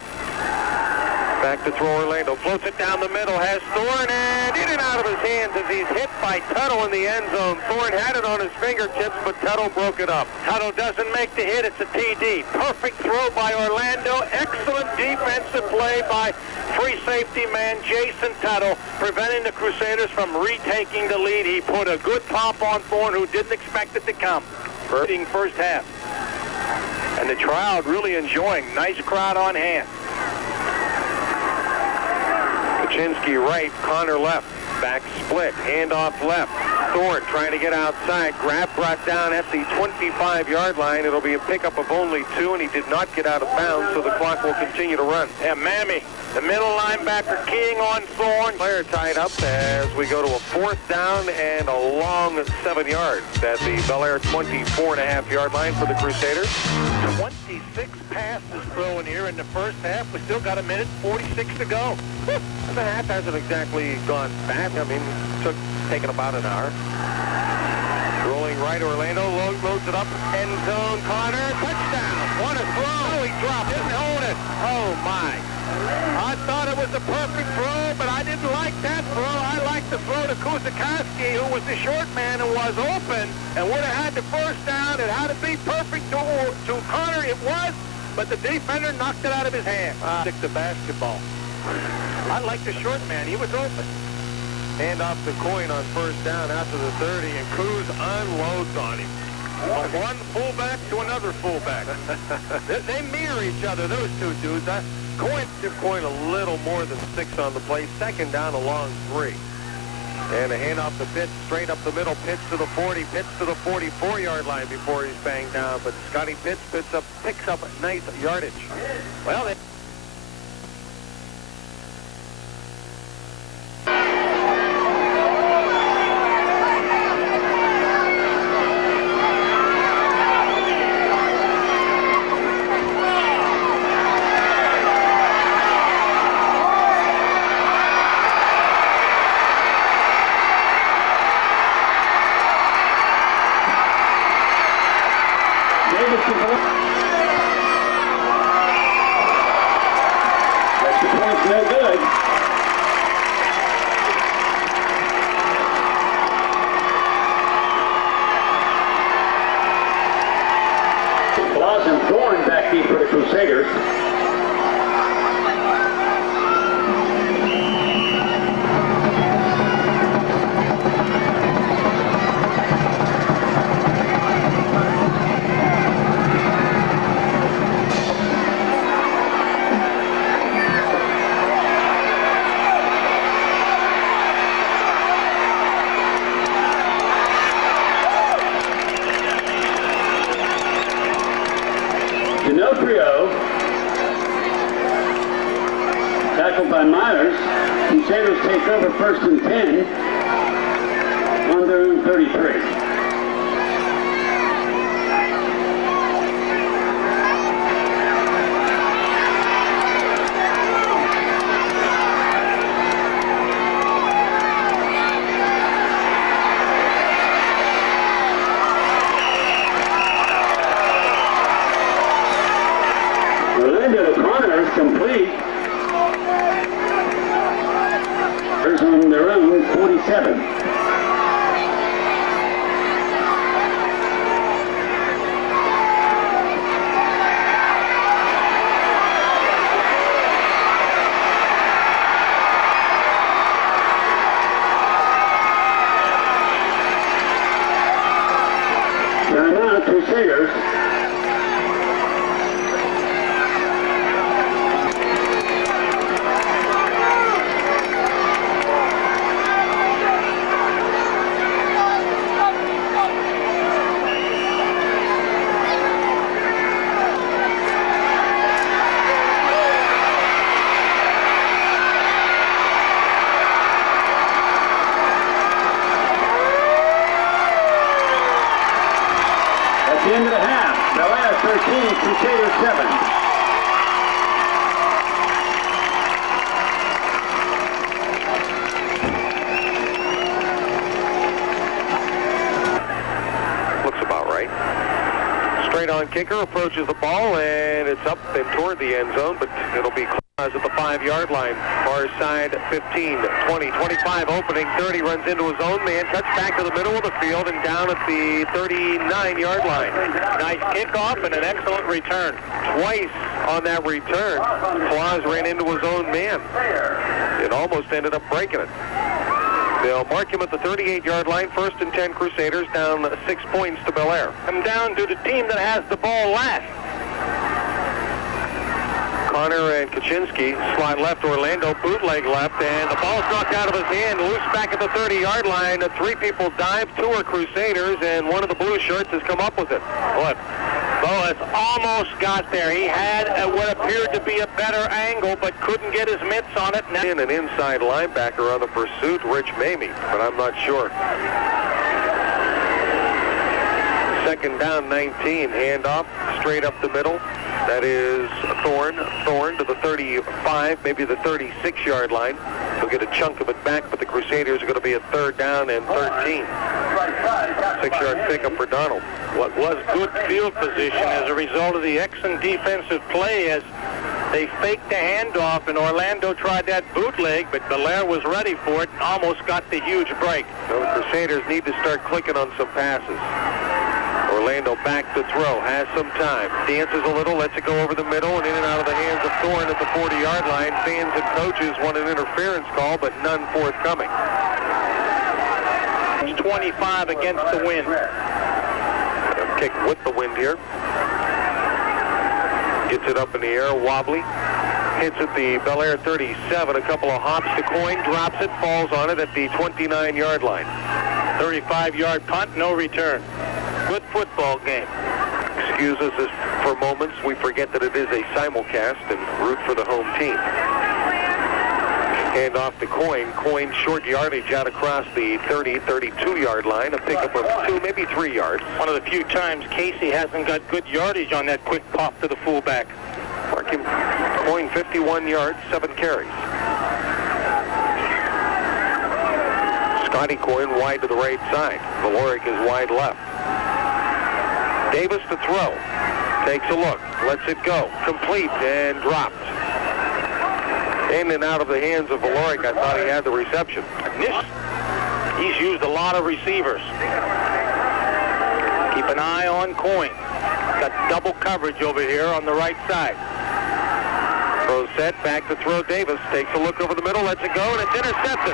Back to throw Orlando. Floats it down the middle. Has Thorne and in and out of his hands as he's hit by Tuttle in the end zone. Thorne had it on his fingertips, but Tuttle broke it up. Tuttle doesn't make the hit. It's a TD. Perfect throw by Orlando. Excellent defensive play by free safety man Jason Tuttle, preventing the Crusaders from retaking the lead. He put a good pop on Thorne, who didn't expect it to come. First half. And the crowd really enjoying. Nice crowd on hand. Kuczykowski right, Connor left. Back split, handoff left. Thorne trying to get outside. Grab brought down at the 25-yard line. It'll be a pickup of only 2, and he did not get out of bounds, so the clock will continue to run. Yeah, Mammy, the middle linebacker keying on Thorne. Player tied up as we go to a 4th down and a long 7 yards at the Bellaire 24.5-yard line for the Crusaders. 26 passes thrown here in the first half. We still got 1:46 to go. The half hasn't exactly gone fast. I mean, taken about an hour. Rolling right, Orlando loads it up. End zone, Connor, touchdown. What a throw. Oh, he dropped it. Didn't hold it. Oh, my. I thought it was a perfect throw, but I didn't like that throw. I liked the throw to Kuczykowski, who was the short man and was open and would have had the 1st down. It had to be perfect to Connor. It was, but the defender knocked it out of his hand. Stick to basketball. I like the short man. He was open. Hand off to Coyne on 1st down after the 30, and Kuz unloads on him. From one fullback to another fullback. They mirror each other, those two dudes. Coyne a little more than 6 on the play. 2nd down, a long 3. And a hand off the pitch, straight up the middle, pitch to the 40, pitch to the 44-yard line before he's banged down. But Scotty Pitts picks up nice yardage. Well, Tackled by Myers. Crusaders take over 1st and 10 on their own 33. Orlando Connor complete. On their own 47. Timeout, Crusaders. The end of the half. Bellaire 13, Crusaders 7. Looks about right. Straight on kicker approaches the ball, and it's up and toward the end zone, but it'll be Clause at the 5-yard line. Far side 15, 20, 25, opening 30, runs into his own man, cuts back to the middle of the field and down at the 39-yard line. Nice kickoff and an excellent return. Twice on that return, Clause ran into his own man. It almost ended up breaking it. They'll mark him at the 38-yard line. 1st and 10 Crusaders, down 6 points to Bellaire. Come down to the team that has the ball last. Connor and Kuczykowski slide left, Orlando bootleg left, and the ball's knocked out of his hand, loose back at the 30-yard line. 3 people dive, 2 are Crusaders, and one of the blue shirts has come up with it. What? Boas almost got there. He had what appeared to be a better angle, but couldn't get his mitts on it. And an inside linebacker on the pursuit, Rich Mamie, but I'm not sure. 2nd down, 19, handoff straight up the middle. That is Thorne to the 35, maybe the 36-yard line. He'll get a chunk of it back, but the Crusaders are going to be at 3rd down and 13. 6-yard pickup for Donald. What was good field position as a result of the excellent defensive play as they faked the handoff, and Orlando tried that bootleg, but Bellaire was ready for it and almost got the huge break. So the Crusaders need to start clicking on some passes. Orlando back to throw, has some time, dances a little, lets it go over the middle and in and out of the hands of Thorne at the 40-yard line. Fans and coaches want an interference call, but none forthcoming. It's 25 against the wind. Kick with the wind here. Gets it up in the air, wobbly. Hits at the Bellaire 37, a couple of hops to Coyne, drops it, falls on it at the 29-yard line. 35-yard punt, no return. Good football game. Excuse us if for moments we forget that it is a simulcast and root for the home team. Hand off to Coyne. Coyne short yardage out across the 30, 32-yard line. A pickup of 2, maybe 3 yards. One of the few times Casey hasn't got good yardage on that quick pop to the fullback. Mark him. Coyne 51 yards, 7 carries. Scotty Coyne wide to the right side. Valloric is wide left. Davis to throw. Takes a look. Lets it go. Complete and dropped. In and out of the hands of Valloric. I thought he had the reception. He's used a lot of receivers. Keep an eye on Coyne. Got double coverage over here on the right side. Throw set, back to throw. Davis takes a look over the middle, lets it go, and it's intercepted.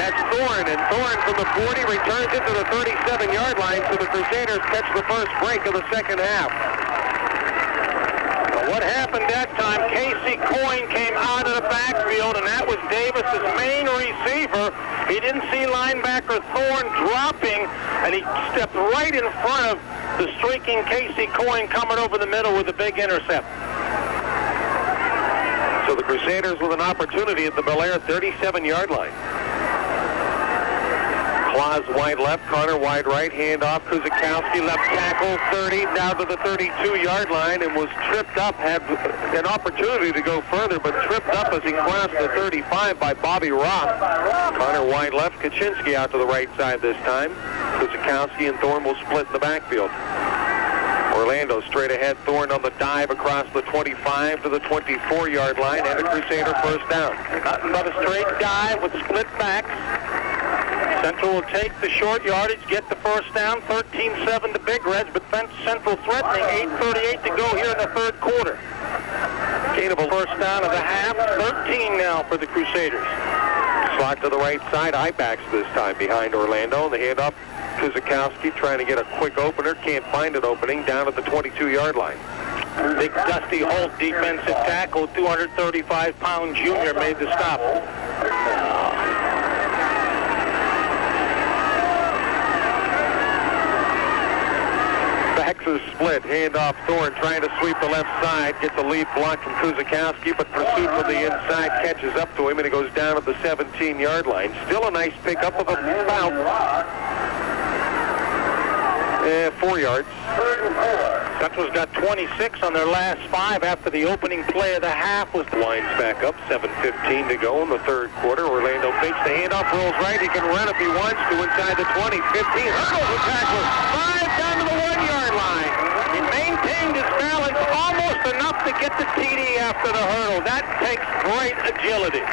That's Thorne, and Thorne from the 40 returns it to the 37-yard line, so the Crusaders catch the first break of the second half. What happened that time, Casey Coyne came out of the backfield, and that was Davis's main receiver. He didn't see linebacker Thorne dropping, and he stepped right in front of the streaking Casey Coyne coming over the middle with a big intercept. So the Crusaders with an opportunity at the Bellaire 37-yard line. Clause wide left, Connor wide right, hand off, Kuczykowski left tackle, 30, down to the 32-yard line, and was tripped up, had an opportunity to go further, but tripped up as he crossed the 35 by Bobby Roth. Connor wide left, Kuczynski out to the right side this time. Kuczykowski and Thorne will split in the backfield. Orlando straight ahead, Thorne on the dive across the 25 to the 24-yard line, and a Crusader first down. Nothing but a straight dive with split backs. Central will take the short yardage, get the first down, 13-7 to Big Reds, but Central threatening, 8:38 to go here in the third quarter. Gain of a first down of the half, 13 now for the Crusaders. Slot to the right side, I-backs this time behind Orlando, and the handoff, Kuczykowski trying to get a quick opener, can't find an opening, down at the 22-yard line. Big Dusty Holt, defensive tackle, 235-pound junior, made the stop. Backs is split, handoff Thorne trying to sweep the left side, gets a lead block from Kuczykowski, but pursuit from the inside catches up to him, and he goes down at the 17-yard line. Still a nice pickup of about 4 yards. Central's got 26 on their last 5 after the opening play of the half. Was lines back up, 7:15 to go in the third quarter. Orlando fakes the handoff, rolls right. He can run if he wants to inside the 20, 15. Hurdles the tackler, 5 down to the 1-yard line. He maintained his balance almost enough to get the TD after the hurdle. That takes great agility.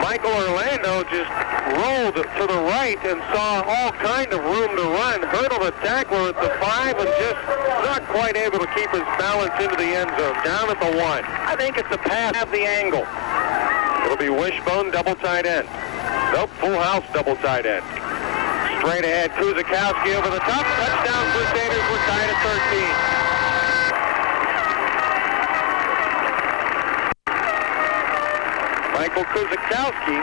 Michael Orlando just rolled to the right and saw all kind of room to run. Hurdled a tackler at the 5 and just not quite able to keep his balance into the end zone. Down at the 1. I think it's a pass. Have the angle. It'll be wishbone, double tight end. Nope, full house, double tight end. Straight ahead, Kuczykowski over the top. Touchdown, Crusaders. We're tied at 13. Michael Kuczykowski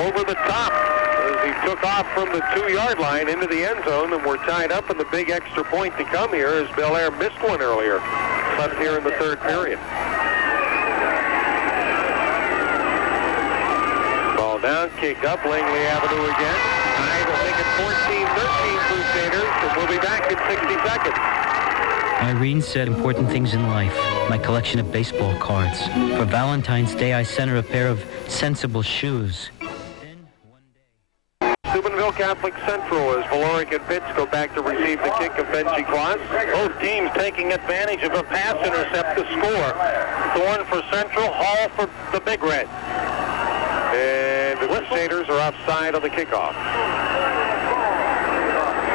over the top as he took off from the 2-yard line into the end zone, and we're tied up, and the big extra point to come here as Bellaire missed one earlier. Left here in the third period. Ball down, kick up, Langley Avenue again. I think it's 14-13 Crusaders, and we'll be back in 60 seconds. Irene said important things in life. My collection of baseball cards. For Valentine's Day, I sent her a pair of sensible shoes. Steubenville Catholic Central as Valloric and Pitts go back to receive the kick of Benji Clause. Both teams taking advantage of a pass intercept to score. Thorne for Central, Hall for the Big Reds. And the Crusaders are offside on the kickoff.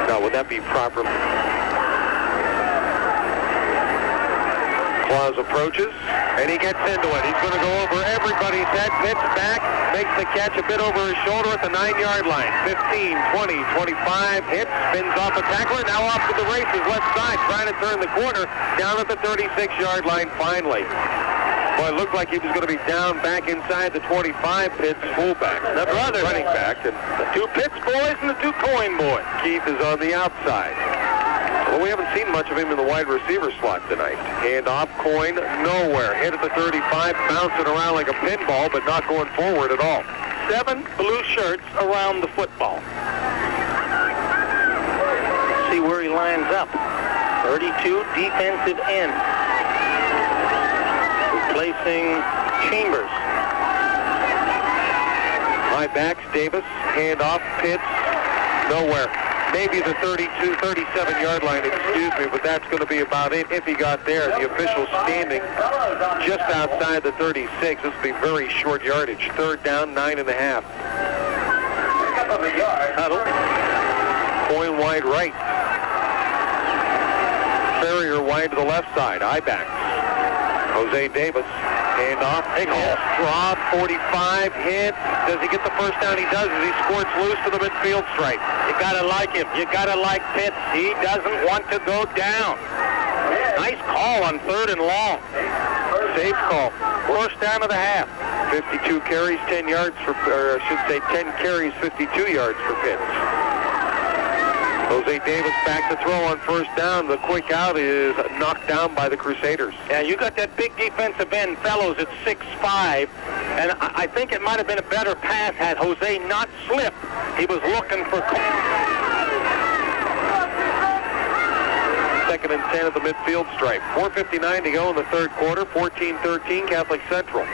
Now, would that be proper? Clause approaches, and he gets into it. He's going to go over everybody's head. Pitts back, makes the catch a bit over his shoulder at the 9-yard line. 15, 20, 25, hits, spins off a tackler, now off to the races, left side, trying to turn the corner, down at the 36-yard line finally. Well, it looked like he was going to be down back inside the 25, Pitts fullback. The brother running back, and the 2 Pitts boys and the 2 Coyne boys. Keith is on the outside. Well, we haven't seen much of him in the wide receiver slot tonight. Hand off, Coyne, nowhere. Hit at the 35, bouncing around like a pinball, but not going forward at all. 7 blue shirts around the football. Let's see where he lines up. 32, defensive end. Replacing Chambers. High backs, Davis, hand off, Pitts, nowhere. Maybe the 32, 37-yard line, excuse me, but that's going to be about it if he got there. The official standing just outside the 36. This will be very short yardage. Third down, 9.5. Huddle. Coyne wide right. Ferrier wide to the left side. I-backs. Jose Davis, handoff, hit, drop, 45, hit. Does he get the first down? He does as he squirts loose to the midfield stripe. You gotta like him. You gotta like Pitts. He doesn't want to go down. Nice call on 3rd and long. Safe call. First down of the half. 52 carries, 10 yards for, or I should say 10 carries, 52 yards for Pitts. Jose Davis back to throw on first down. The quick out is knocked down by the Crusaders. Yeah, you got that big defensive end, Fellows, at 6'5", and I think it might have been a better pass had Jose not slipped. He was looking for... Second and 10 at the midfield stripe. 4:59 to go in the third quarter. 14-13 Catholic Central.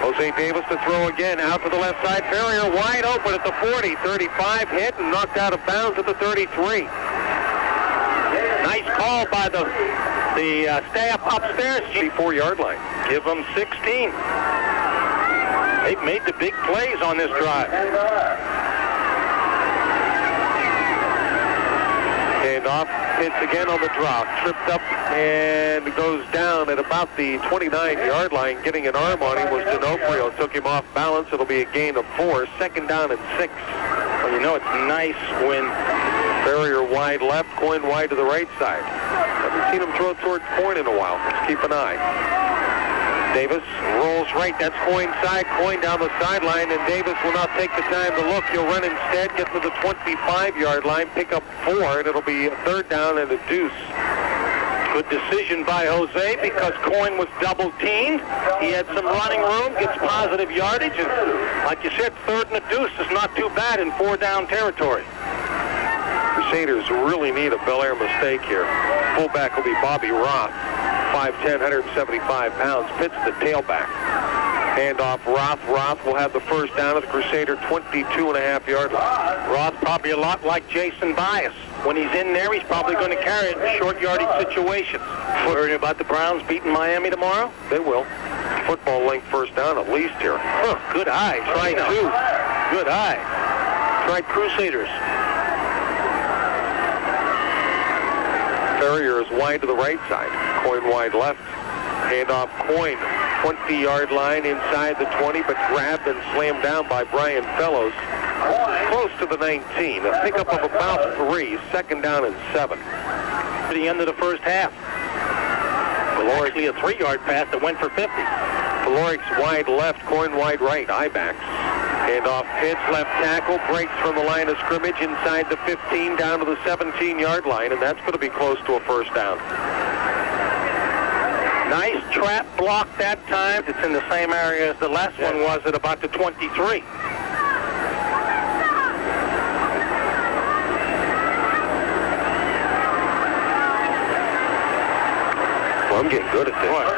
Jose Davis to throw again, out to the left side. Ferrier wide open at the 40. 35 hit and knocked out of bounds at the 33. Nice call by the staff upstairs. 4-yard line. Give them 16. They've made the big plays on this drive. Handoff, hits again on the drop, tripped up and goes down at about the 29-yard line. Getting an arm on him was D'Onofrio, took him off balance. It'll be a gain of 4, second down and 6. Well, you know it's nice when Ferrier wide left, Coyne wide to the right side. Haven't seen him throw towards Coyne in a while. Let's keep an eye. Davis rolls right. That's Coyne's side. Coyne down the sideline, and Davis will not take the time to look. He'll run instead, get to the 25-yard line, pick up 4, and it'll be a third down and a deuce. Good decision by Jose because Coyne was double-teamed. He had some running room, gets positive yardage, and like you said, third and a deuce is not too bad in 4-down territory. Crusaders really need a Bellaire mistake here. Fullback will be Bobby Roth. 5'10", 175 pounds, Pitts the tailback. Handoff Roth. Roth will have the first down at the Crusader 22.5-yard line. Roth probably a lot like Jason Bias. When he's in there, he's probably going to carry it in short yardage situations. Worried about the Browns beating Miami tomorrow? They will. Football length first down at least here. Huh, good eye. Try 2. Good eye. Tried Crusaders. Ferrier is wide to the right side. Coyne wide left. Handoff Coyne. 20-yard line inside the 20, but grabbed and slammed down by Brian Fellows. Close to the 19. A pickup of about 3. Second down and 7. To the end of the first half. Actually a 3-yard pass that went for 50. Valoric's wide left, Coyne wide right. I-backs. Handoff Pitts, left tackle, breaks from the line of scrimmage inside the 15 down to the 17-yard line, and that's going to be close to a first down. Nice trap block that time. It's in the same area as the last one was at about the 23. Well, I'm getting good at this.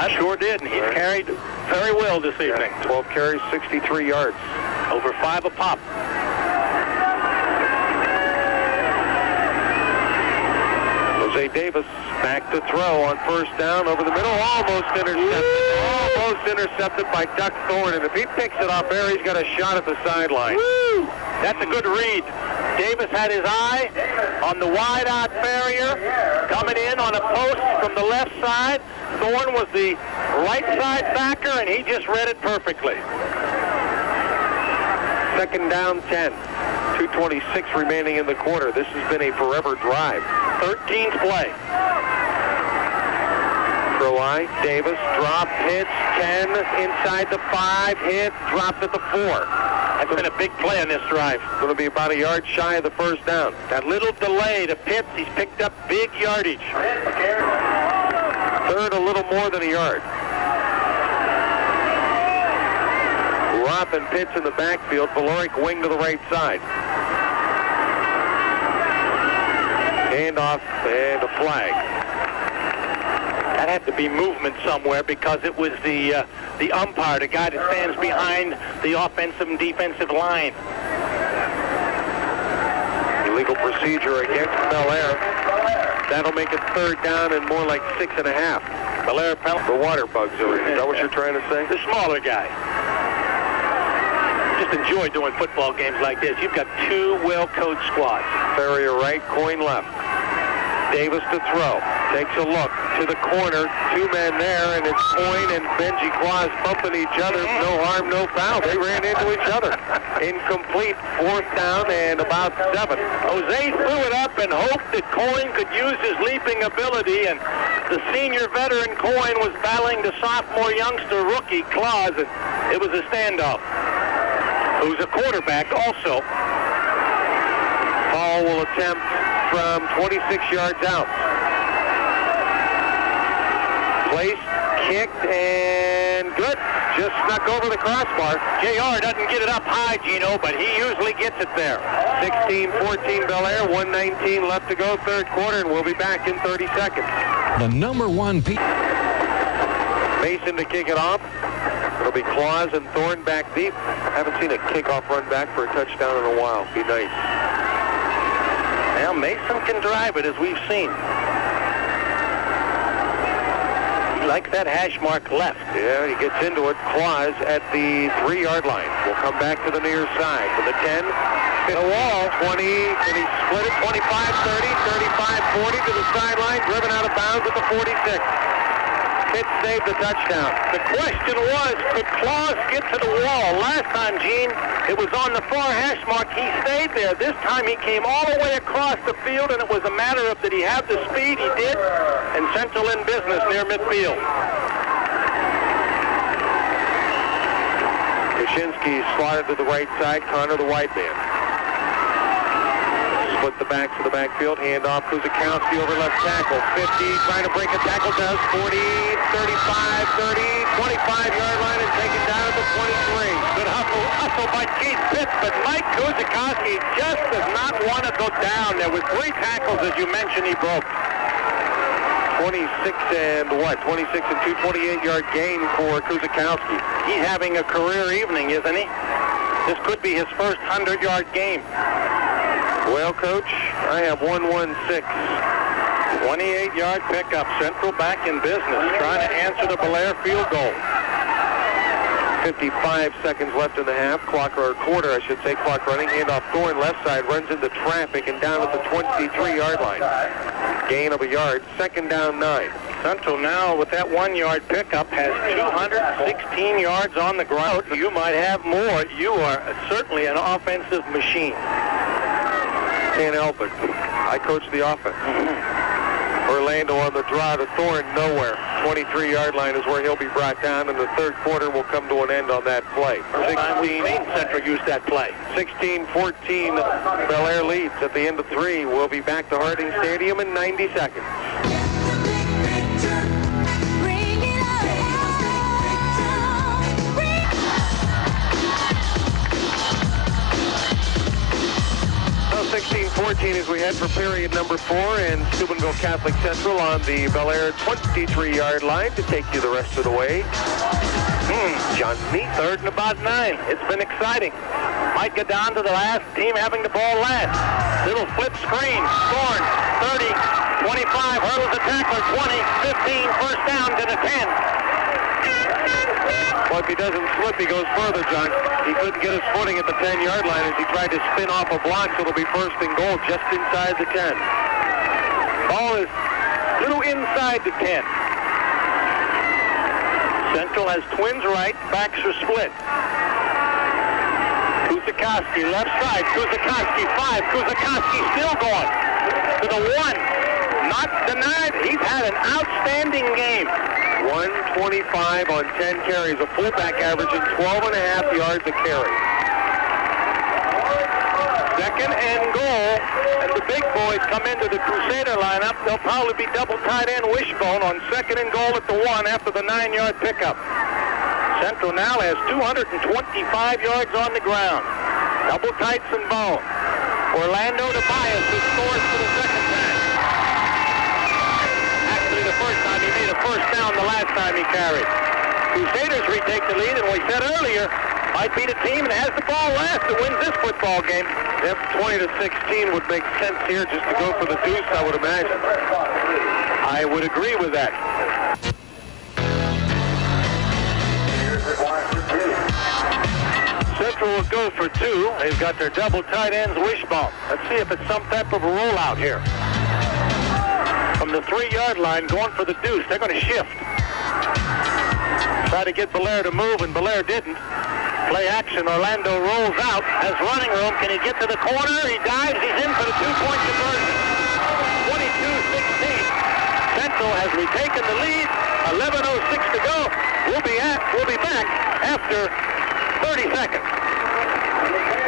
I sure did, and he's carried very well this evening. 12 carries, 63 yards. Over 5 a pop. Jose Davis back to throw on first down over the middle. Almost intercepted. Almost intercepted by Duck Thorne, and if he picks it up there, he's got a shot at the sideline. Woo! That's a good read. Davis had his eye on the wide-out Ferrier coming in on a post from the left side. Thorne was the right side backer, and he just read it perfectly. Second down 10. 2:26 remaining in the quarter. This has been a forever drive. 13th play. Throw eye, Davis, drop, hits, 10, inside the 5, hit, dropped at the 4. That's been a big play on this drive. Going to be about a yard shy of the first down. That little delay to Pitts, he's picked up big yardage. Third, a little more than a yard. Roth and Pitts in the backfield. Valloric wing to the right side. Handoff and a flag. That had to be movement somewhere because it was the umpire, the guy that stands behind the offensive and defensive line. Illegal procedure against Bellaire. That'll make it third down and more like 6.5. Bellaire penalty. The water bugs over here. Is that what you're trying to say? The smaller guy. Just enjoy doing football games like this. You've got 2 well-coached squads. Ferrier right, Coyne left. Davis to throw. Takes a look to the corner. Two men there, and it's Coyne and Benji Clause bumping each other. No harm, no foul. They ran into each other. Incomplete. 4th down and about 7. Jose threw it up and hoped that Coyne could use his leaping ability, and the senior veteran Coyne was battling the sophomore youngster rookie Clause, and it was a standoff. Who's a quarterback also. Paul will attempt from 26 yards out. Placed, kicked, and good. Just snuck over the crossbar. JR doesn't get it up high, Gino, but he usually gets it there. 16-14 Bellaire, 1:19 left to go, 3rd quarter, and we'll be back in 30 seconds. The number 1 Mason to kick it off. It'll be Clause and Thorne back deep. Haven't seen a kickoff run back for a touchdown in a while. Be nice. Well, Mason can drive it, as we've seen. He likes that hash mark left. Yeah, he gets into it. Clause at the 3-yard line. We'll come back to the near side. To the 10, the wall, 20, and he split it, 25-30, 35-40 to the sideline, driven out of bounds at the 46. Pitt saved the touchdown. The question was, could Clause get to the wall? Last time, Gene, it was on the far hash mark. He stayed there. This time he came all the way across the field, and it was a matter of did he have the speed? He did, and Central in business near midfield. Kuczykowski slotted to the right side, Connor the wide man. Split the backs of the backfield, hand off Kuczykowski over left tackle. 50, trying to break a tackle, does 40, 35, 30, 25-yard line, and taken down at the 23. Good hustle by Keith Pitts, but Mike Kuczykowski just does not want to go down. There was 3 tackles, as you mentioned, he broke. 26 and 2 28-yard gain for Kuczykowski. He's having a career evening, isn't he? This could be his first 100-yard game. Well, Coach, I have 116. 28-yard pickup. Central back in business, trying to answer the Bellaire field goal. 55 seconds left in the half. Clock, or quarter, I should say. Clock running. Handoff Thorne left side. Runs into traffic and down at the 23-yard line. Gain of a yard. 2nd down 9. Central now, with that 1-yard pickup, has 216 yards on the ground. You might have more. You are certainly an offensive machine. Can't help it. I coach the offense. Orlando on the draw to Thorne, nowhere. 23-yard line is where he'll be brought down, and the 3rd quarter will come to an end on that play. 16, Central used that play. 16-14, Bellaire leads at the end of 3. We'll be back to Harding Stadium in 90 seconds. Now 16-14 as we head for period number 4, and Steubenville Catholic Central on the Bellaire 23-yard line to take you the rest of the way. Johnny, 3rd and about 9. It's been exciting. Might get down to the last team having the ball last. Little flip screen. Thorne, 30, 25, hurdles the tackler, 20, 15, first down to the 10. Well, if he doesn't slip, he goes further, John. He couldn't get his footing at the 10-yard line as he tried to spin off a block, so it'll be 1st and goal just inside the 10. Ball is a little inside the 10. Central has twins right, backs are split. Kuczykowski, left side, Kuczykowski, 5, Kuczykowski still going to the 1. Not denied, he's had an outstanding game. 125 on 10 carries, a fullback averaging 12.5 yards a carry. 2nd and goal, and the big boys come into the Crusader lineup. They'll probably be double tight end Wishbone on 2nd and goal at the 1 after the 9-yard pickup. Central now has 225 yards on the ground. Double tights and Bone. Orlando to Bias, who scores for the 2nd time. Actually, the first time he made a first down, the last time he carried. Crusaders retake the lead, and we said earlier, might be the team that has the ball last that wins this football game. If 20-16 would make sense here just to go for the deuce, I would imagine. I would agree with that. Central will go for 2. They've got their double tight ends Wishbone. Let's see if it's some type of a rollout here. From from the 3-yard line going for the deuce. They're going to shift. Try to get Bellaire to move, and Bellaire didn't. Play action. Orlando rolls out. Has running room. Can he get to the corner? He dives. He's in for the 2-point conversion. 22-16. Central has retaken the lead. 11:06 to go. We'll be back after 30 seconds.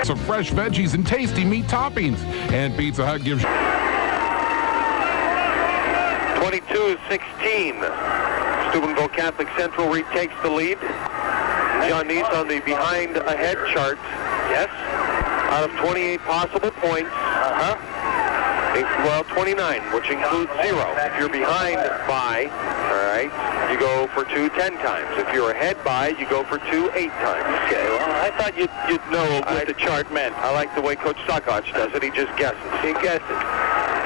Some fresh veggies and tasty meat toppings. And Pizza Hut gives 22-16. Steubenville Catholic Central retakes the lead. John Neese on the behind ahead chart. Yes. Out of 28 possible points. Well, 29, which includes 0. If you're behind by, all right, you go for 2 10 times. If you're ahead by, you go for 2 8 times. Okay, well, I thought you'd know what the chart meant. I like the way Coach Stockach does it. He just guesses. He guesses.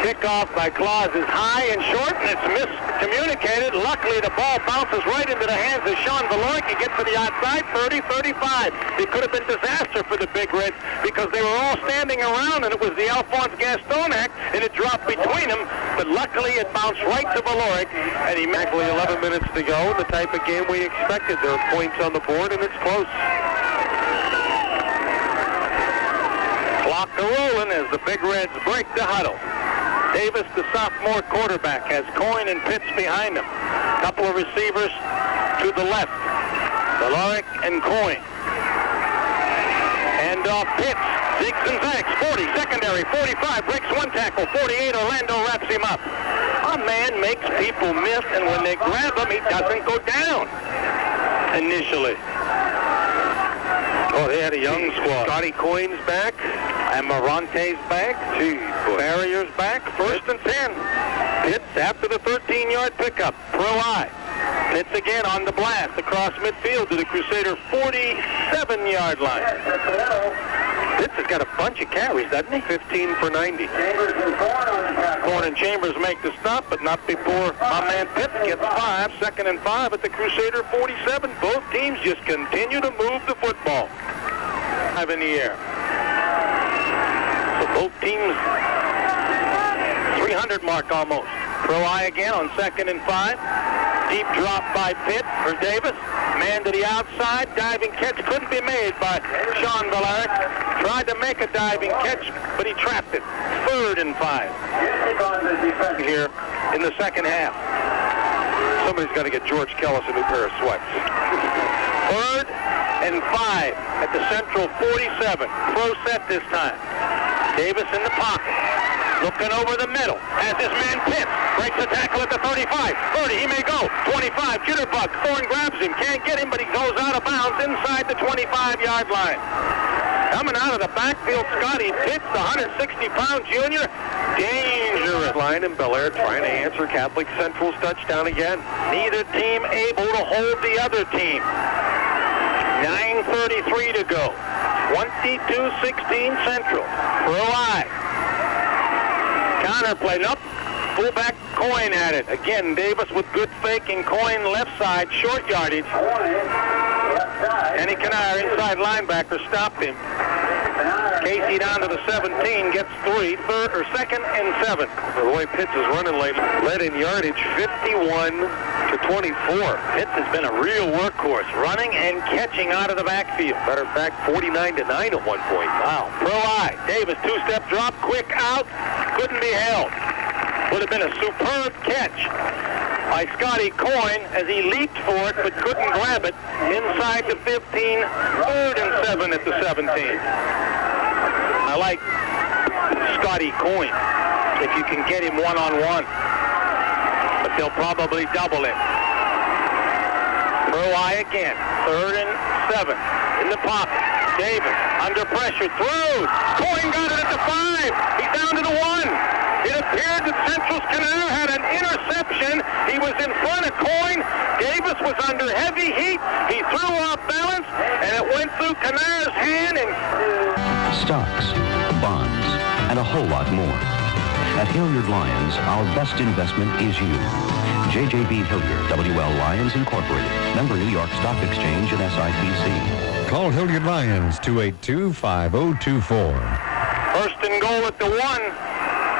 Kickoff by Clause is high and short, and it's miscommunicated. Luckily, the ball bounces right into the hands of Shawn Valloric. He gets to the outside, 30-35. It could have been disaster for the Big Reds because they were all standing around, and it was the Alphonse Gaston act, and it dropped between them. But luckily, it bounced right to Valloric, and he exactly 11 minutes to go. The type of game we expected. There are points on the board, and it's close. Clock rolling as the Big Reds break the huddle. Davis, the sophomore quarterback, has Coyne and Pitts behind him. Couple of receivers to the left. Valloric and Coyne. Hand off Pitts. Zigs and zags. 40. Secondary. 45. Breaks one tackle. 48. Orlando wraps him up. A man makes people miss, and when they grab him, he doesn't go down initially. Oh, they had a young squad. Scotty Coyne's back. And Morante's back. Gee, Barrier's back. 1st and 10. Pitts after the 13-yard pickup. Pro I. Pitts again on the blast across midfield to the Crusader 47-yard line. Pitts has got a bunch of carries, doesn't he? 15 for 90. Coyne and Chambers make the stop, but not before my man Pitts gets 5. 2nd and 5 at the Crusader 47. Both teams just continue to move the football. 5 in the air. So both teams 300 mark almost. Pro I again on 2nd and 5. Deep drop by Pitt for Davis. Man to the outside. Diving catch couldn't be made by Shawn Valloric. Tried to make a diving catch, but he trapped it. 3rd and 5. Here in the second half. Somebody's got to get George Kellis a new pair of sweats. 3rd and 5 at the Central 47. Pro set this time. Davis in the pocket. Looking over the middle. Has his man Pitts. Breaks the tackle at the 35. 30. He may go. 25. Jitterbug. Thorne grabs him. Can't get him, but he goes out of bounds inside the 25-yard line. Coming out of the backfield, Scotty Pitts, the 160-pound junior. Dangerous. Line and Bellaire trying to answer Catholic Central's touchdown again. Neither team able to hold the other team. 9:33 to go. 22-16 Central. Pro I. Counter play. Nope. Fullback Coyne had it. Again, Davis with good faking. Coyne left side, short yardage. Kenny Canard, inside linebacker, stopped him. Casey down to the 17, gets 3, 2nd and 7. The way Pitts is running lately, led in yardage 51-24. Pitts has been a real workhorse, running and catching out of the backfield. Matter of fact, 49-9 at one point. Wow. Pro I. Davis, 2-step drop, quick out, couldn't be held. Would have been a superb catch by Scotty Coyne as he leaped for it but couldn't grab it inside the 15, 3rd and 7 at the 17. I like Scotty Coyne if you can get him one-on-one, but they'll probably double him. Pro I again, 3rd and 7 in the pocket. Davis under pressure, throws. Coyne got it at the 5. He's down to the 1. It appeared that Central's Canard had an interception. He was in front of Coyne. Davis was under heavy heat. He threw off balance, and it went through Canard's hand. And stocks, bonds, and a whole lot more. At Hilliard Lyons, our best investment is you. JJB Hilliard, WL Lyons Incorporated, member New York Stock Exchange and SIPC. Call Hilliard Lyons, 282-5024. 1st and goal at the 1.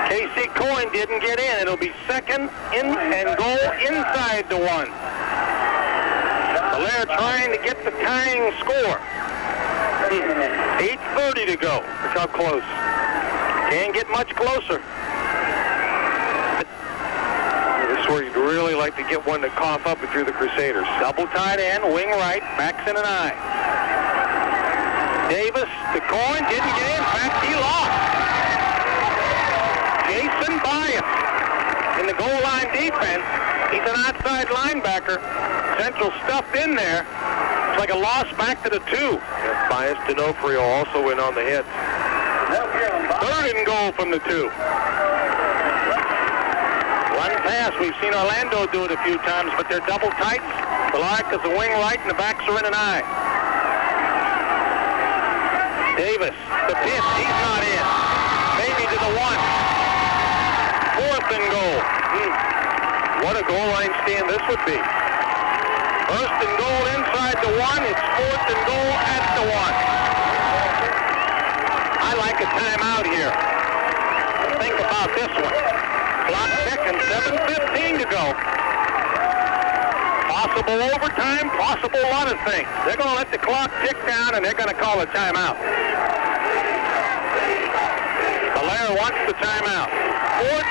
Casey Coyne didn't get in. It'll be second in and goal inside the 1. Bellaire trying to get the tying score. 8:30 to go. Look how close. Can't get much closer. This is where you'd really like to get one to cough up if you're the Crusaders. Double tight end, wing right, backs in an eye. Davis to Coyne, didn't get in. In fact, he lost. Jason Bahen in the goal line defense. He's an outside linebacker. Central stuffed in there. It's like a loss back to the 2. Bias D'Onofrio also in on the hit. Third and goal from the 2. One pass. We've seen Orlando do it a few times, but they're double tights. Valloric is a wing right, and the backs are in an eye. Davis, the pitch. He's not in. Maybe to the 1. Fourth and goal. What a goal line stand this would be. First and goal inside the 1. It's fourth and goal at the 1. I like a timeout here. Think about this one. Clock second, 7:15 to go. Possible overtime, possible a lot of things. They're going to let the clock tick down, and they're going to call a timeout. Bellaire wants the timeout. Fourth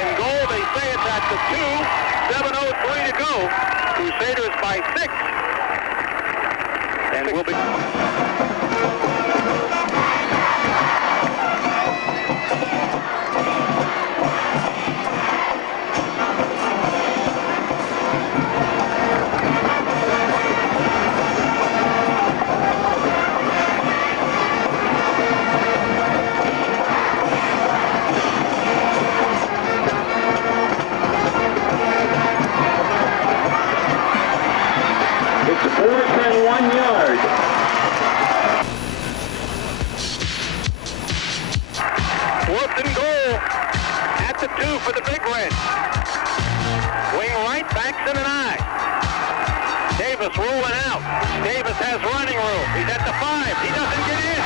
and goal, they say it's at the 2. 7:03 to go. Crusaders by 6. And we'll be... Fourth and goal at the 2 for the Big Reds. Wing right, backs in an eye. Davis rolling out. Davis has running room. He's at the 5. He doesn't get in.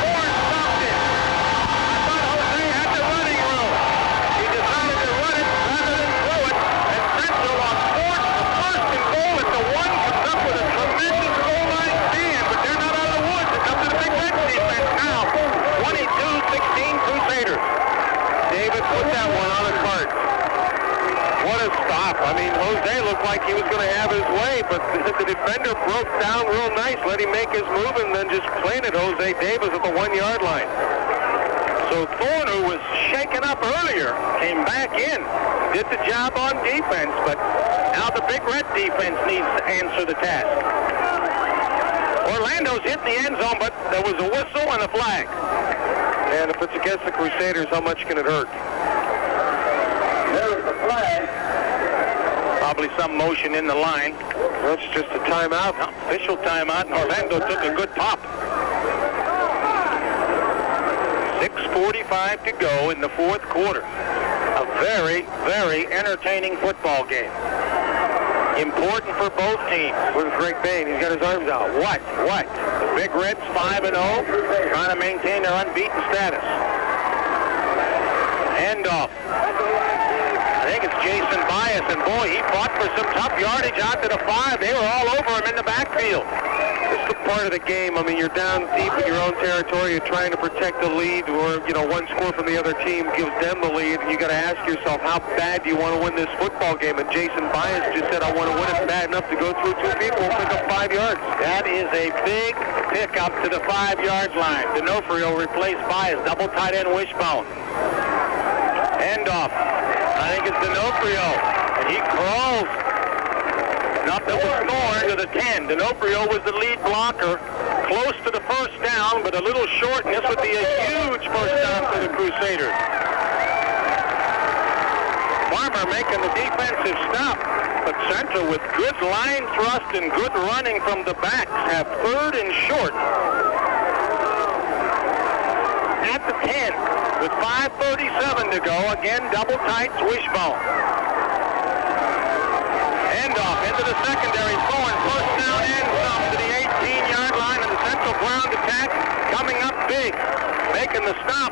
Ford stopped it. I thought Jose had the running room. He decided to run it rather than throw it. And Central on fourth, first and goal at the 1 comes up with a tremendous goal line stand, but they're not out of the woods. It's up to the Big Red defense now. 22-16 Crusaders. David put that one on a cart. What a stop. I mean, Jose looked like he was going to have his way, but the defender broke down real nice, let him make his move, and then just planted Jose Davis at the 1-yard line. So Thorne, who was shaken up earlier, came back in, did the job on defense, but now the Big Red defense needs to answer the task. Orlando's hit the end zone, but there was a whistle and a flag. And if it's against the Crusaders, how much can it hurt? There's the flag. Probably some motion in the line. That's just a timeout. No, official timeout, and Orlando took a good pop. 6:45 to go in the fourth quarter. A very, very entertaining football game. Important for both teams. Where's Gregg Bahen? He's got his arms out. What? The Big Reds 5-0, trying to maintain their unbeaten status. Handoff. I think it's Jason Bias, and boy, he fought for some tough yardage out to the 5. They were all over him in the backfield. It's the part of the game. I mean, you're down deep in your own territory. You're trying to protect the lead, or, one score from the other team gives them the lead, and you got to ask yourself, how bad do you want to win this football game? And Jason Bias just said, I want to win it bad enough to go through 2 people and pick up 5 yards. That is a big pickup to the 5-yard line. D'Onofrio replaced Bias, double tight end wishbone. Handoff. I think it's D'Onofrio, and he crawls. Nothing was scored to the 10. D'Onofrio was the lead blocker, close to the first down, but a little short, and this would be a huge first down for the Crusaders. Farmer making the defensive stop, but Central with good line thrust and good running from the backs have third and short. At the 10, with 5:37 to go, again double tights wishbone. Handoff into the secondary, Thorne, first down and some to the 18-yard line, and the Central ground attack coming up big. Making the stop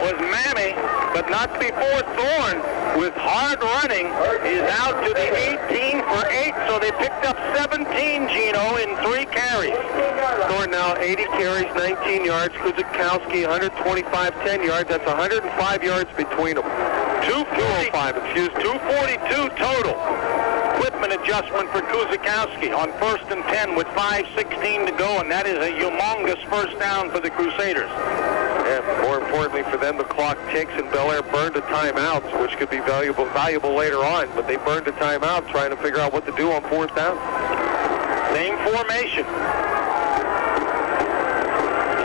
was Mammy, but not before Thorne. With hard running, is out to the 18 for 8, so they picked up 17, Gino, in 3 carries. Thorne now 80 carries, 19 yards. Kuczykowski 125, 10 yards. That's 105 yards between them. 242 total. Equipment adjustment for Kuczykowski on 1st and 10 with 5:16 to go, and that is a humongous first down for the Crusaders. And more importantly for them, the clock ticks, and Bellaire burned a timeout, which could be valuable later on. But they burned a timeout trying to figure out what to do on 4th down. Same formation.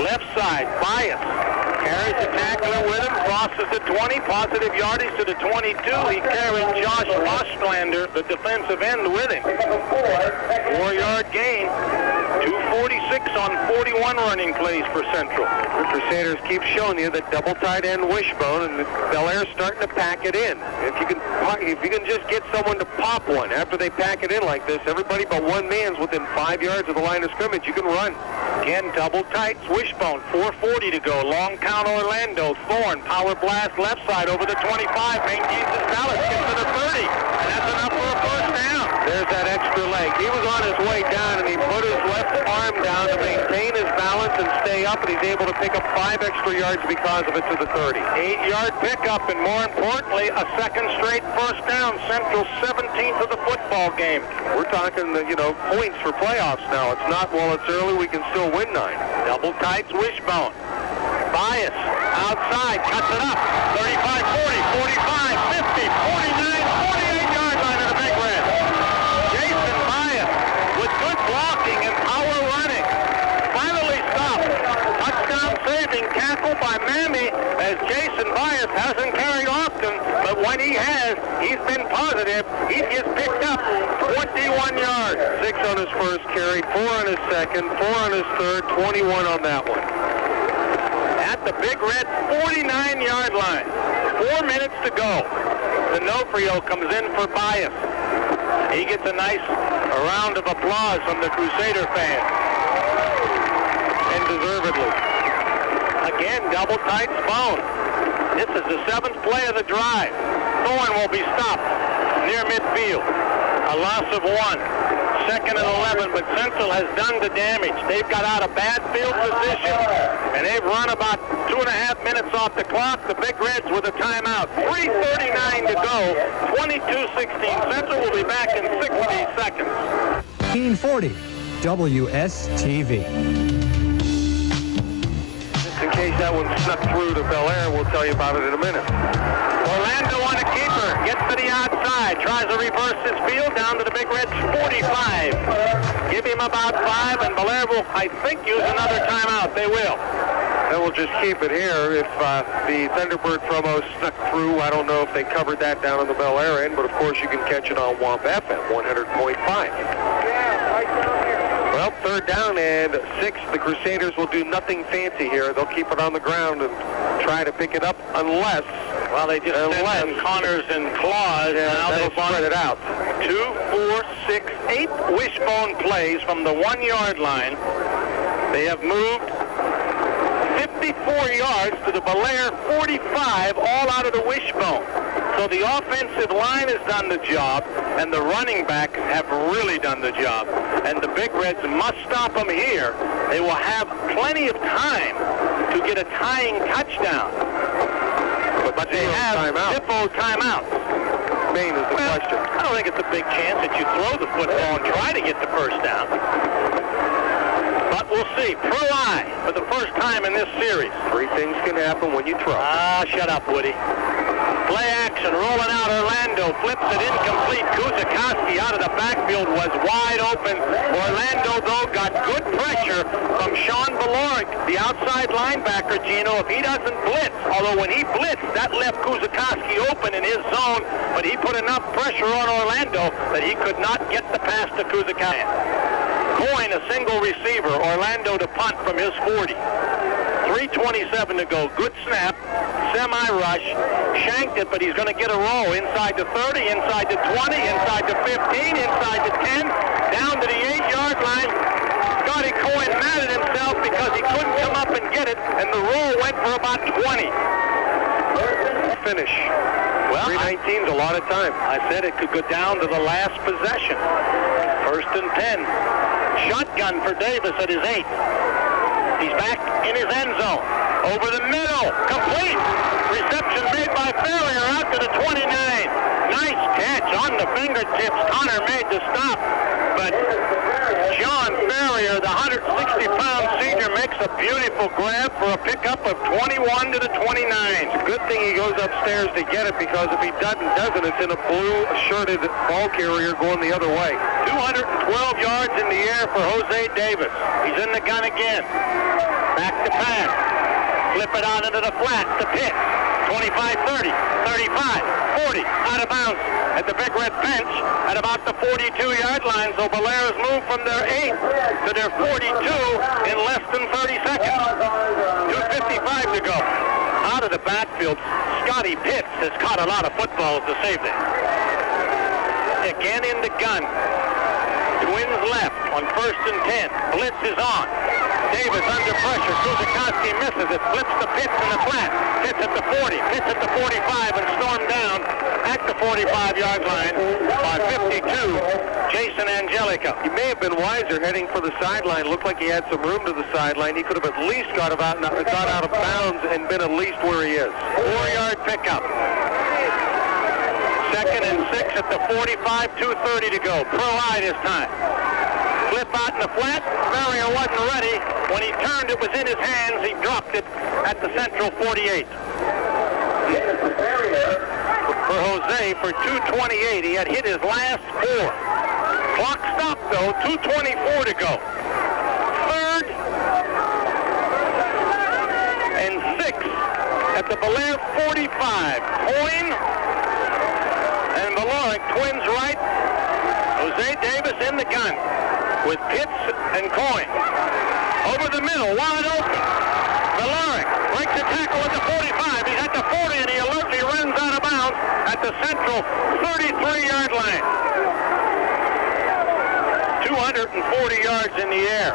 Left side, Bias. Carries the tackler with him, crosses the 20, positive yardage to the 22. He carried Josh Ostrander, the defensive end, with him. 4-yard gain. 246 on 41 running plays for Central. The Crusaders keep showing you that double tight end wishbone, and Bellaire's starting to pack it in. If you can just get someone to pop one after they pack it in like this, everybody but one man's within 5 yards of the line of scrimmage. You can run. Again, double tights, wishbone, 4:40 to go. Long count Orlando. Thorne, power blast left side over the 25. Maintains his balance, gets to the 30. And that's enough for a first down. There's that extra leg. He was on his way down, and he put his left arm down to maintain his balance and stay up, and he's able to pick up 5 extra yards because of it to the 30. 8-yard pickup, and more importantly, a second straight first down. Central 17th of the football game. We're talking, points for playoffs now. It's not, well, it's early, we can still win 9. Double tights, wishbone. Bias, outside, cuts it up. 35, 40, 45, 50, 49, 48-yard line of the Big Red. Jason Bias with good blocking and power running. Finally stopped. Touchdown saving tackle by Mammy, as Jason Bias hasn't carried often, but when he has, he's been positive. He gets picked up 21 yards. 6 on his first carry, 4 on his second, 4 on his third, 21 on that one. At the Big Red 49-yard line. 4 minutes to go. D'Onofrio comes in for Bias. He gets a nice round of applause from the Crusader fans. And deservedly. Again, double tights bone. This is the 7th play of the drive. Thorne will be stopped near midfield. A loss of 1. 2nd and 11, but Central has done the damage. They've got out of bad field position, and they've run about 2.5 minutes off the clock. The Big Reds with a timeout. 3:39 to go. 22-16. Central will be back in 60 seconds. 1840 WSTV. In case that one snuck through to Bellaire, we'll tell you about it in a minute. Orlando on a keeper, gets to the outside, tries to reverse his field down to the Big Reds 45. Give him about 5, and Bellaire will, I think, use another timeout. They will. And we'll just keep it here. If the Thunderbird promo snuck through, I don't know if they covered that down on the Bellaire end, but of course you can catch it on WAMP FM 100.5. Well, 3rd down and 6. The Crusaders will do nothing fancy here. They'll keep it on the ground and try to pick it up unless... Well, they just sent in Connors and Clause, and now they've spread it out. 2, 4, 6, 8 wishbone plays from the 1-yard line. They have moved 54 yards to the Bellaire 45, all out of the wishbone. So the offensive line has done the job, and the running backs have really done the job. And the Big Reds must stop them here. They will have plenty of time to get a tying touchdown. But they have Zippo timeouts. Maine is the question. I don't think it's a big chance that you throw the football and try to get the first down. But we'll see. Pro-I for the first time in this series. 3 things can happen when you throw. Shut up, Woody. Play action, rolling out Orlando, flips it incomplete. Kuczykowski out of the backfield was wide open. Orlando, though, got good pressure from Shawn Valloric, the outside linebacker, Gino, if he doesn't blitz. Although when he blitzed, that left Kuczykowski open in his zone, but he put enough pressure on Orlando that he could not get the pass to Kuczykowski. Coyne, a single receiver. Orlando to punt from his 40. 3:27 to go. Good snap. Semi-rush. Shanked it, but he's going to get a roll. Inside the 30, inside the 20, inside the 15, inside the 10, down to the 8-yard line. Scotty Coyne mad at himself because went for about 20. Finish. Well, 3:19 is a lot of time. I said it could go down to the last possession. 1st and 10. Shotgun for Davis at his 8. He's back in his end zone. Over the middle. Complete. Reception made by Bellaire out to the 29. Nice catch on the fingertips. Connor made the stop. But Shawn Valloric, the 160-pound senior, makes a beautiful grab for a pickup of 21 to the 29. It's a good thing he goes upstairs to get it, because if he doesn't, it's in a blue-shirted ball carrier going the other way. 212 yards in the air for Jose Davis. He's in the gun again. Back to pass. Flip it out into the flat to Pitt. 25-30, 35, 40, out of bounds at the Big Red bench at about the 42-yard line. So Bellaire has moved from their 8 to their 42 in less than 30 seconds. 2:55 to go. Out of the backfield, Scotty Pitts has caught a lot of footballs to save them. Again in the gun. Twins left on 1st and 10. Blitz is on. Davis under pressure. Kuczykowski misses it. Flips to Pitts in the flat. Pitts at the 40. Pitts at the 45 and stormed down at the 45-yard line by 52. Jason Angelica. He may have been wiser heading for the sideline. Looked like he had some room to the sideline. He could have at least got out of bounds and been at least where he is. 4-yard pickup. 2nd and 6 at the 45. 2:30 to go. Pro-eye this time. Flip out in the flat. Valloric wasn't ready. When he turned, it was in his hands. He dropped it at the central 48. For Jose, for 228, he had hit his last 4. Clock stopped, though. 2:24 to go. 3rd and 6 at the Bellaire 45. Coyne and Valloric, twins right. Jose Davis in the gun with Pitts and Coyne. Over the middle, wide open. Valloric breaks the tackle at the 45. He's at the 40, and he alertly runs out of bounds at the central 33-yard line. 240 yards in the air,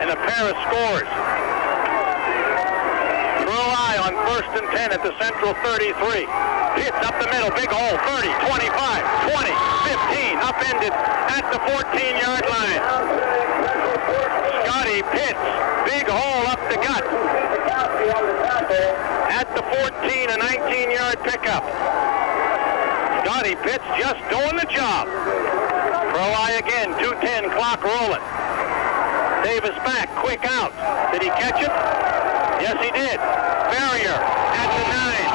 and a pair of scores. Throw eye on 1st and 10 at the central 33. Pitts up the middle, big hole, 30, 25, 20, 15, upended at the 14-yard line. Scotty Pitts, big hole up the gut. At the 14, a 19-yard pickup. Scotty Pitts just doing the job. Pro eye again, 2:10, clock rolling. Davis back, quick out. Did he catch it? Yes, he did. Barrier at the 9.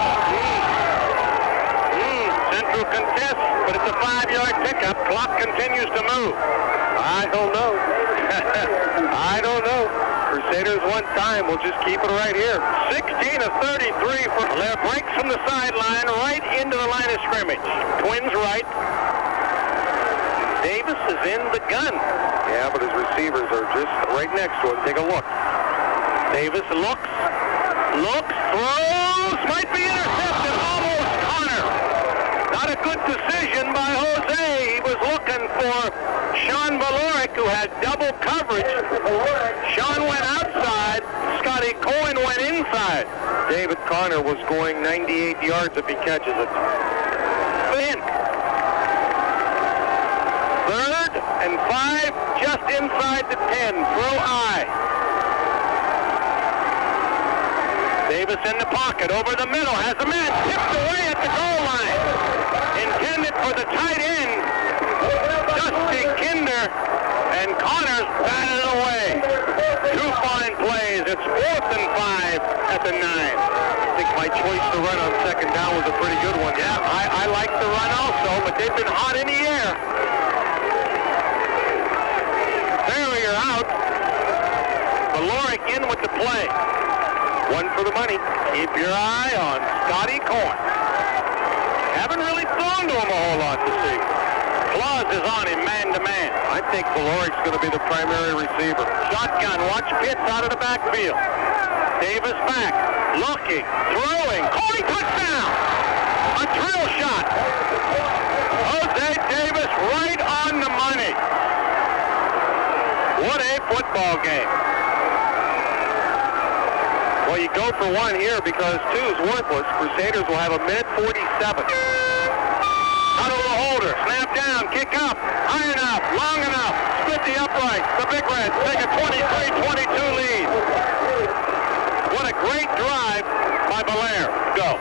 Central contest, but it's a 5-yard pickup. Clock continues to move. I don't know. I don't know. Crusaders one time. We'll just keep it right here. 16 of 33 for Bellaire. Breaks from the sideline right into the line of scrimmage. Twins right. Davis is in the gun. Yeah, but his receivers are just right next to him. Take a look. Davis looks, throws, might be intercepted, almost Connor. Not a good decision by Jose. He was looking for Shawn Valloric, who had double coverage. Shawn went outside, Scotty Coyne went inside. David Connor was going 98 yards if he catches it. Bahen. 3rd and 5, just inside the 10. Throw eye. Davis in the pocket, over the middle, has a man tipped away at the goal line. Intended for the tight end, Dusty Kinder, and Connors batted it away. 2 fine plays. It's 4th and 5 at the 9. I think my choice to run on 2nd down was a pretty good one. Yeah, I like the run also, but they've been hot in the air. Barrier out. Valloric in with the play. 1 for the money. Keep your eye on Scotty Coyne. Haven't really thrown to him a whole lot this season. Clause is on him man-to-man. I think Valoric's going to be the primary receiver. Shotgun, watch Pitts out of the backfield. Davis back, looking, throwing. Coyne touchdown! A drill shot. Jose Davis right on the money. What a football game. Well, you go for one here because 2 is worthless. Crusaders will have a minute 47. Out of the holder, snap down, kick up, high enough, long enough, split the upright. The Big Reds take a 23-22 lead. What a great drive by Bellaire. Go.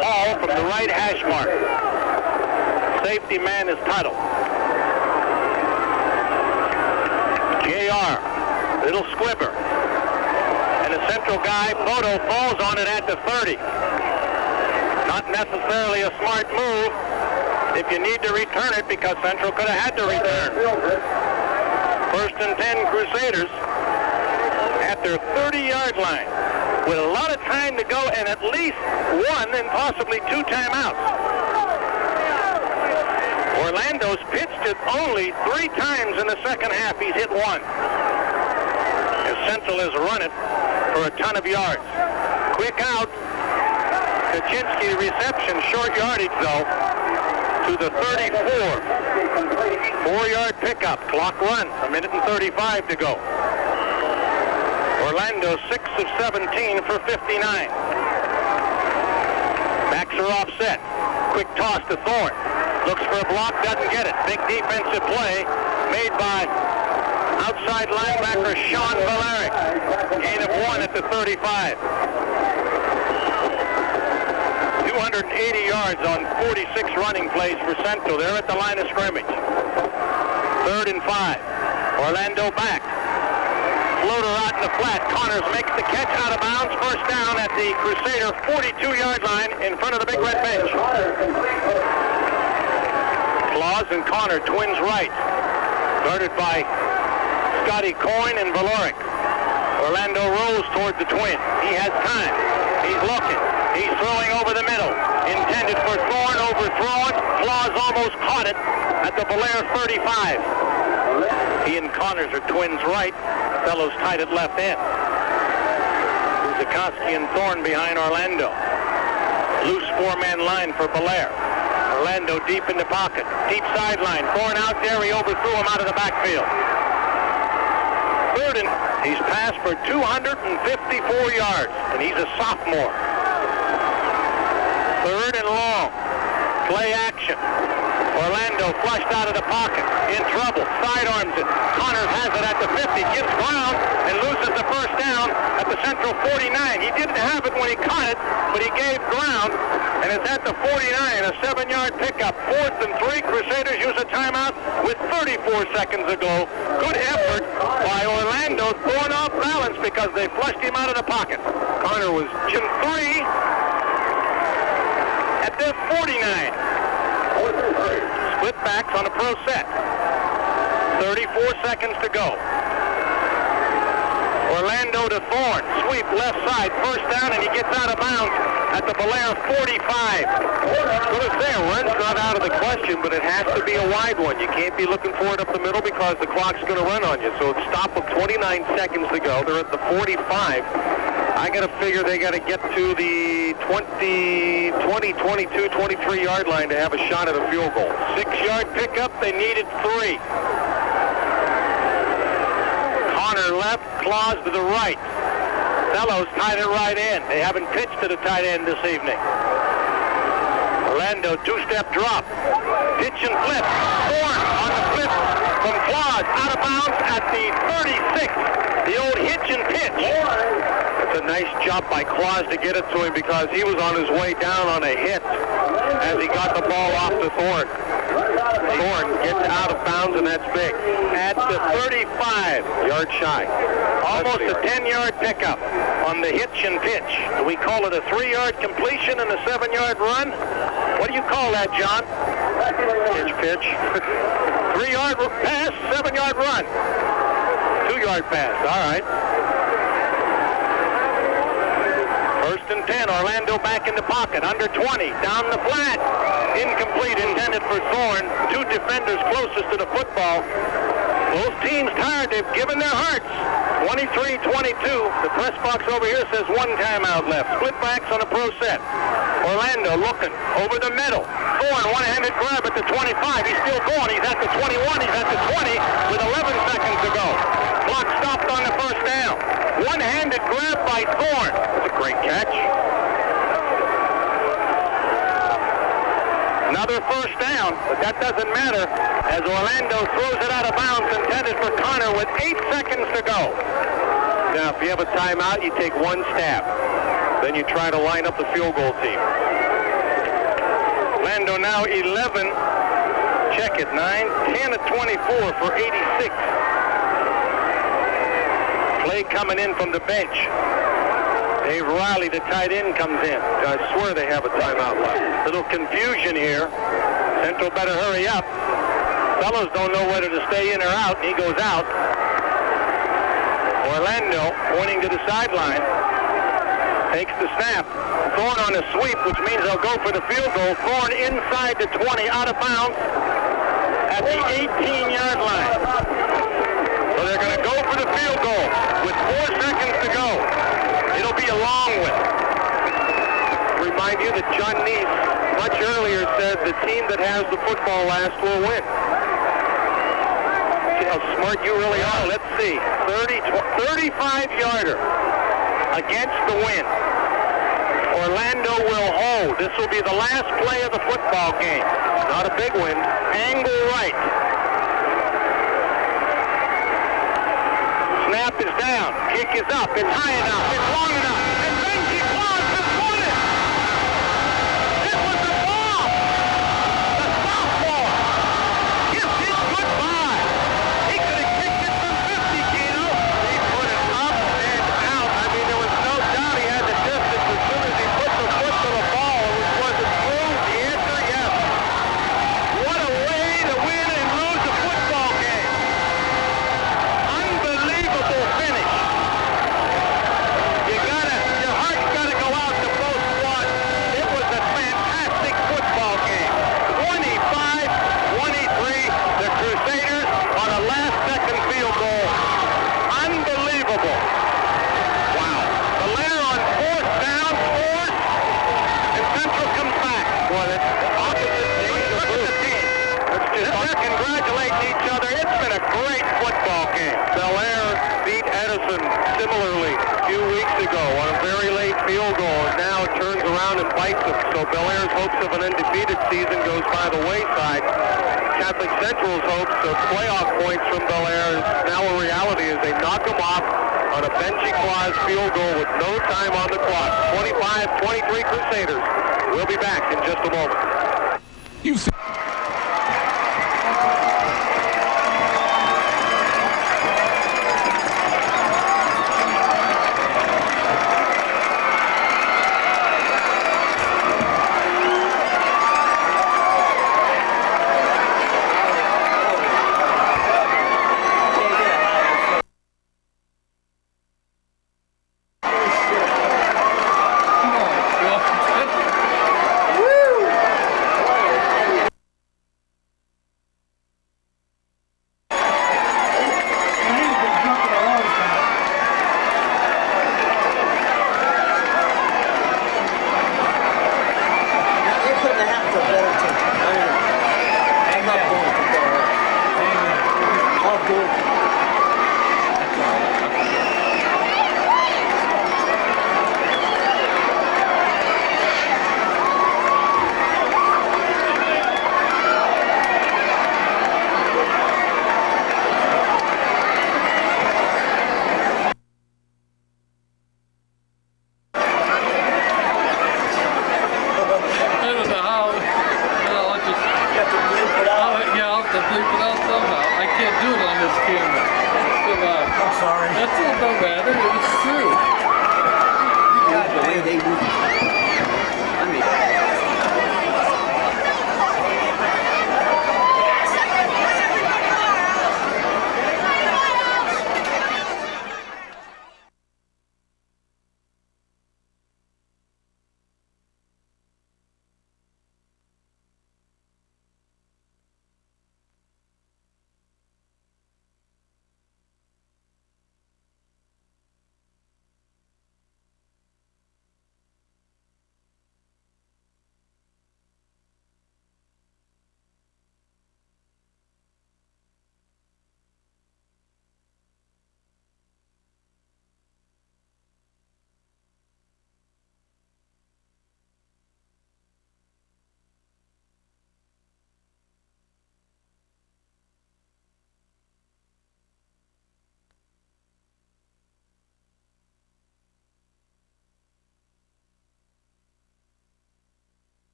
Ball from the right hash mark. Safety man is Tuttle. JR, little squibber. And the central guy, Bodo, falls on it at the 30. Not necessarily a smart move if you need to return it, because Central could have had to return. 1st and 10 Crusaders at their 30-yard line with a lot of time to go and at least 1 and possibly 2 timeouts. Orlando's pitched it only 3 times in the second half. He's hit 1. As Central has run it for a ton of yards. Quick out. Kuczykowski reception, short yardage though, to the 34. 4-yard pickup. Clock runs. A minute and 35 to go. Orlando 6 of 17 for 59. Backs are offset. Quick toss to Thorne. Looks for a block, doesn't get it. Big defensive play made by outside linebacker Shawn Valloric. Gain of 1 at the 35. 280 yards on 46 running plays for Central. They're at the line of scrimmage. 3rd and 5. Orlando back. Floater out in the flat. Connors makes the catch out of bounds. First down at the Crusader 42-yard line in front of the Big Red bench. Clause and Connor, twins right. Guarded by Scotty Coyne and Valloric. Orlando rolls toward the twin. He has time. He's looking. He's throwing over the middle. Intended for Thorne, overthrown. Clause almost caught it at the Bellaire 35. He and Connors are twins right. Fellows tied at left end. Kuczykowski and Thorne behind Orlando. Loose 4-man line for Bellaire. Orlando deep in the pocket. Deep sideline. Thorne out there. He overthrew him out of the backfield. 3rd and he's passed for 254 yards, and he's a sophomore. 3rd and long. Play action. Orlando flushed out of the pocket. In trouble. Sidearms it. Connors has it at the 50. Gives ground and loses the first down at the Central 49. He didn't have it when he caught it, but he gave ground. And it's at the 49. A 7-yard pickup. 4th and 3. Crusaders use a timeout with 34 seconds to go. Good effort by Orlando. Thrown off balance because they flushed him out of the pocket. Connor was 3 at the 49. Split backs on a pro set. 34 seconds to go. Orlando to Thorne. Sweep left side. First down, and he gets out of bounds at the Bellaire 45. Going to say a run's not out of the question, but it has to be a wide one. You can't be looking for it up the middle because the clock's going to run on you. So stop with 29 seconds to go. They're at the 45. I got to figure they got to get to the 20, 22, 23-yard line to have a shot at a field goal. 6-yard pickup. They needed 3. Connor left, Clause to the right. Fellows tied it right in. They haven't pitched to the tight end this evening. Orlando, 2-step drop. Pitch and flip. Thorne on the flip from Clause. Out of bounds at the 36. The old hitch and pitch. It's a nice job by Clause to get it to him because he was on his way down on a hit as he got the ball off to Thorne. Thorne gets out of bounds, and that's big. At the 35, yard shy. Almost a 10-yard pickup on the hitch and pitch. Do we call it a 3-yard completion and a 7-yard run? What do you call that, John? Hitch pitch. 3-yard pass, 7-yard run. 2-yard pass, all right. 1st and 10, Orlando back in the pocket, under 20, down the flat. Incomplete, intended for Thorne. 2 defenders closest to the football. Both teams tired, they've given their hearts. 23-22, the press box over here says 1 timeout left. Split backs on a pro set. Orlando looking over the middle. Thorne, one-handed grab at the 25, he's still going, he's at the 21, he's at the 20 with 11 seconds to go. Clock stopped on the first down. One-handed grab by Thorne. That's a great catch. Another first down, but that doesn't matter as Orlando throws it out of bounds intended for Connor with 8 seconds to go. Now, if you have a timeout, you take one stab. Then you try to line up the field goal team. Orlando now 11. Check it, 9, 10 of 24 for 86. Play coming in from the bench. Dave Riley, the tight end, comes in. I swear they have a timeout left. Little confusion here. Central better hurry up. Fellows don't know whether to stay in or out, and he goes out. Orlando pointing to the sideline. Takes the snap. Thorne on the sweep, which means they'll go for the field goal. Thorne inside the 20, out of bounds at the 18-yard line. So they're going to go for the field goal with 4 seconds to go. It'll be a long one. Remind you that John Neese much earlier said the team that has the football last will win. See how smart you really are. Let's see. 35-yarder against the wind. Orlando will hold. This will be the last play of the football game. Not a big win. Angle right. Snap is down. Kick is up. It's high enough. It's long enough. And Benji Clause has won it. It was the ball. The sophomore gives his goodbye. He could have kicked it from 50, Gino. He put it up and out. I mean, there was no doubt he had the distance as soon as he put the foot to the ball. Was it true? The answer, yes. What a way to win and lose a football game. Unbelievable finish. Your heart's gotta go out to both squads. It was a fantastic football game. 25-23, the Crusaders on a last-second field goal. Unbelievable. Wow. Bellaire on 4th down, scores, and Central comes back. Boy, that's opposite days of Look at the team. They're congratulating each other. It's been a great football game. Bellaire beat Edison similarly a few weeks ago on a very late field goal, and now it turns around and bites them. So Bellaire's hopes of an undefeated season goes by the wayside. Catholic Central's hopes of playoff points from Bellaire is now a reality as they knock them off on a Benji Clause field goal with no time on the clock. 25-23 Crusaders. We'll be back in just a moment. You see. That's not bad. It was true. The way they move.